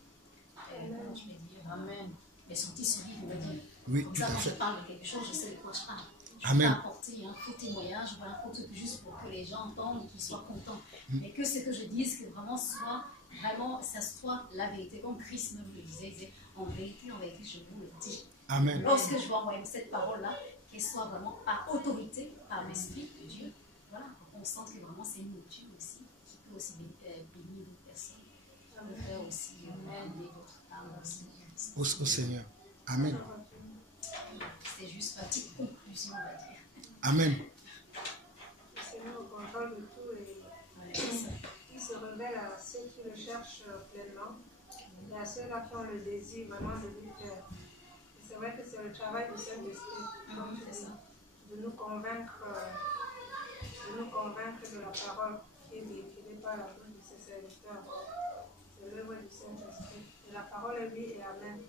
Comment je vais dire, Amen. Mais sortir ce livre, me dire. Oui, comme tout ça, à quand fait. je parle de quelque chose, je sais de quoi je parle. Je Amen. peux apporter un faux témoignage, un faux truc juste pour que les gens entendent et qu'ils soient contents. Mais que ce que je dise, que vraiment ça soit la vérité. Comme Christ me le disait, il disait, en vérité, je vous le dis. Amen. Lorsque je vais envoyer cette parole-là, qu'elle soit vraiment par autorité, par l'Esprit de Dieu, voilà, pour qu'on sente que vraiment c'est une nourriture aussi, qui peut aussi bénir d'autres personnes. Le faire aussi, aider d'autres âmes aussi. Au Seigneur. Amen. C'est juste ma petite conclusion, on va dire. Amen. Le Seigneur est content de tout et il se révèle à ceux qui le cherchent pleinement et à ceux-là qui ont le désir vraiment de lui faire. Et c'est vrai que c'est le travail du Saint-Esprit, comme tu dis, de nous convaincre de la parole qui est véhiculée par la bouche de ses serviteurs. C'est l'œuvre du Saint-Esprit. Et la parole est oui et amen.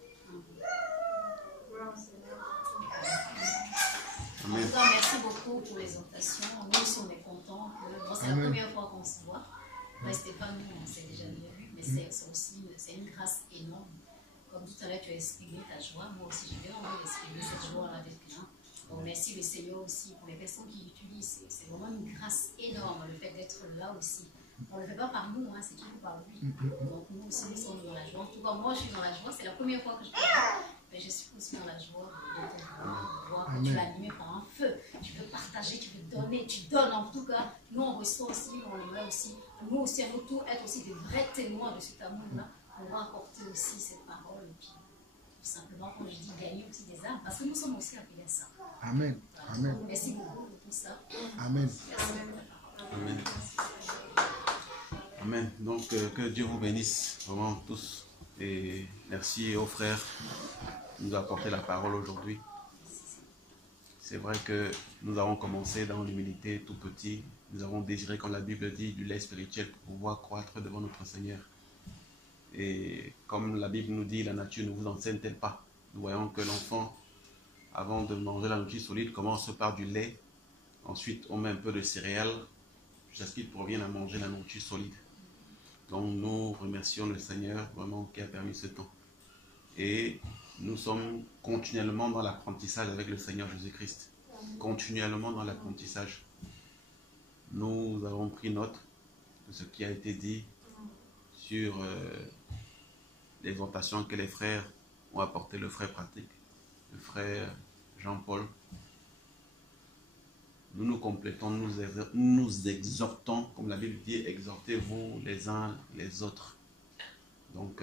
Gloire au Seigneur. Amen. Merci beaucoup pour l'exhortation. Nous aussi, on est contents. C'est la première fois qu'on se voit. Moi, Stéphane, nous, on s'est déjà vu, mais c'est aussi une grâce énorme. Comme tout à l'heure, tu as exprimé ta joie. Moi aussi, j'ai bien envie d'exprimer cette joie-là avec les gens. Donc, merci le Seigneur aussi pour les personnes qui l'utilisent. C'est vraiment une grâce énorme, le fait d'être là aussi. On ne le fait pas par nous, c'est toujours par lui. Donc, nous aussi, nous sommes dans la joie. En tout cas, moi, je suis dans la joie. C'est la première fois que je parle. Mais je suis aussi dans la joie de voir que tu es animé par un feu. Tu veux partager, tu veux donner, tu donnes. En tout cas, nous, on reçoit aussi, on aimerait aussi, nous aussi, à notre tour, être aussi des vrais témoins de cet amour-là. On va apporter aussi cette parole. Et puis, tout simplement, comme je dis, gagner aussi des âmes. Parce que nous sommes aussi appelés à ça. Amen. Amen. Merci beaucoup pour tout ça. Amen. Amen. Amen. Donc, que Dieu vous bénisse vraiment tous. Et merci aux frères de nous apporter la parole aujourd'hui. C'est vrai que nous avons commencé dans l'humilité tout petit. Nous avons désiré, comme la Bible dit, du lait spirituel pour pouvoir croître devant notre Seigneur. Et comme la Bible nous dit, la nature ne vous enseigne-t-elle pas? Nous voyons que l'enfant, avant de manger la nourriture solide, commence par du lait. Ensuite, on met un peu de céréales jusqu'à ce qu'il provienne à manger la nourriture solide. Donc, nous remercions le Seigneur vraiment qui a permis ce temps. Et nous sommes continuellement dans l'apprentissage avec le Seigneur Jésus-Christ. Continuellement dans l'apprentissage. Nous avons pris note de ce qui a été dit sur l'exhortation que les frères ont apporté, le frère pratique, le frère Jean-Paul. Nous nous complétons, nous exhortons, comme la Bible dit, exhortez-vous les uns les autres. Donc,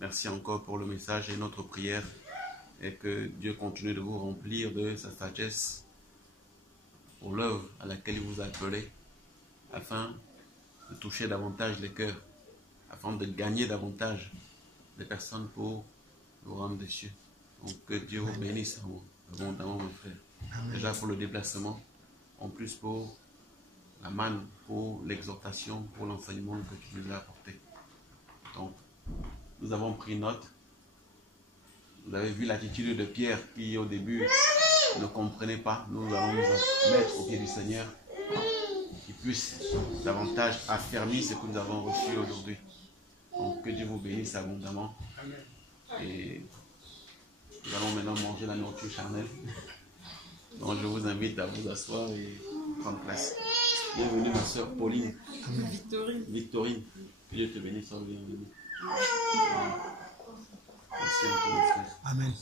merci encore pour le message et notre prière, et que Dieu continue de vous remplir de sa sagesse pour l'œuvre à laquelle il vous a appelé, afin de toucher davantage les cœurs, afin de gagner davantage de personnes pour le royaume des cieux. Donc, que Dieu vous bénisse abondamment, mon frère. Déjà pour le déplacement, en plus pour la manne, pour l'exhortation, pour l'enseignement que tu nous as apporté. Donc, nous avons pris note. Vous avez vu l'attitude de Pierre qui au début ne comprenait pas. Nous allons nous mettre au pied du Seigneur, qui puisse davantage affermir ce que nous avons reçu aujourd'hui. Donc, que Dieu vous bénisse abondamment. Et nous allons maintenant manger la nourriture charnelle. Donc je vous invite à vous asseoir et prendre place. Bienvenue ma soeur Pauline. Victorine. Que Dieu te bénisse. Bienvenue. Merci à tous mes frères. Amen.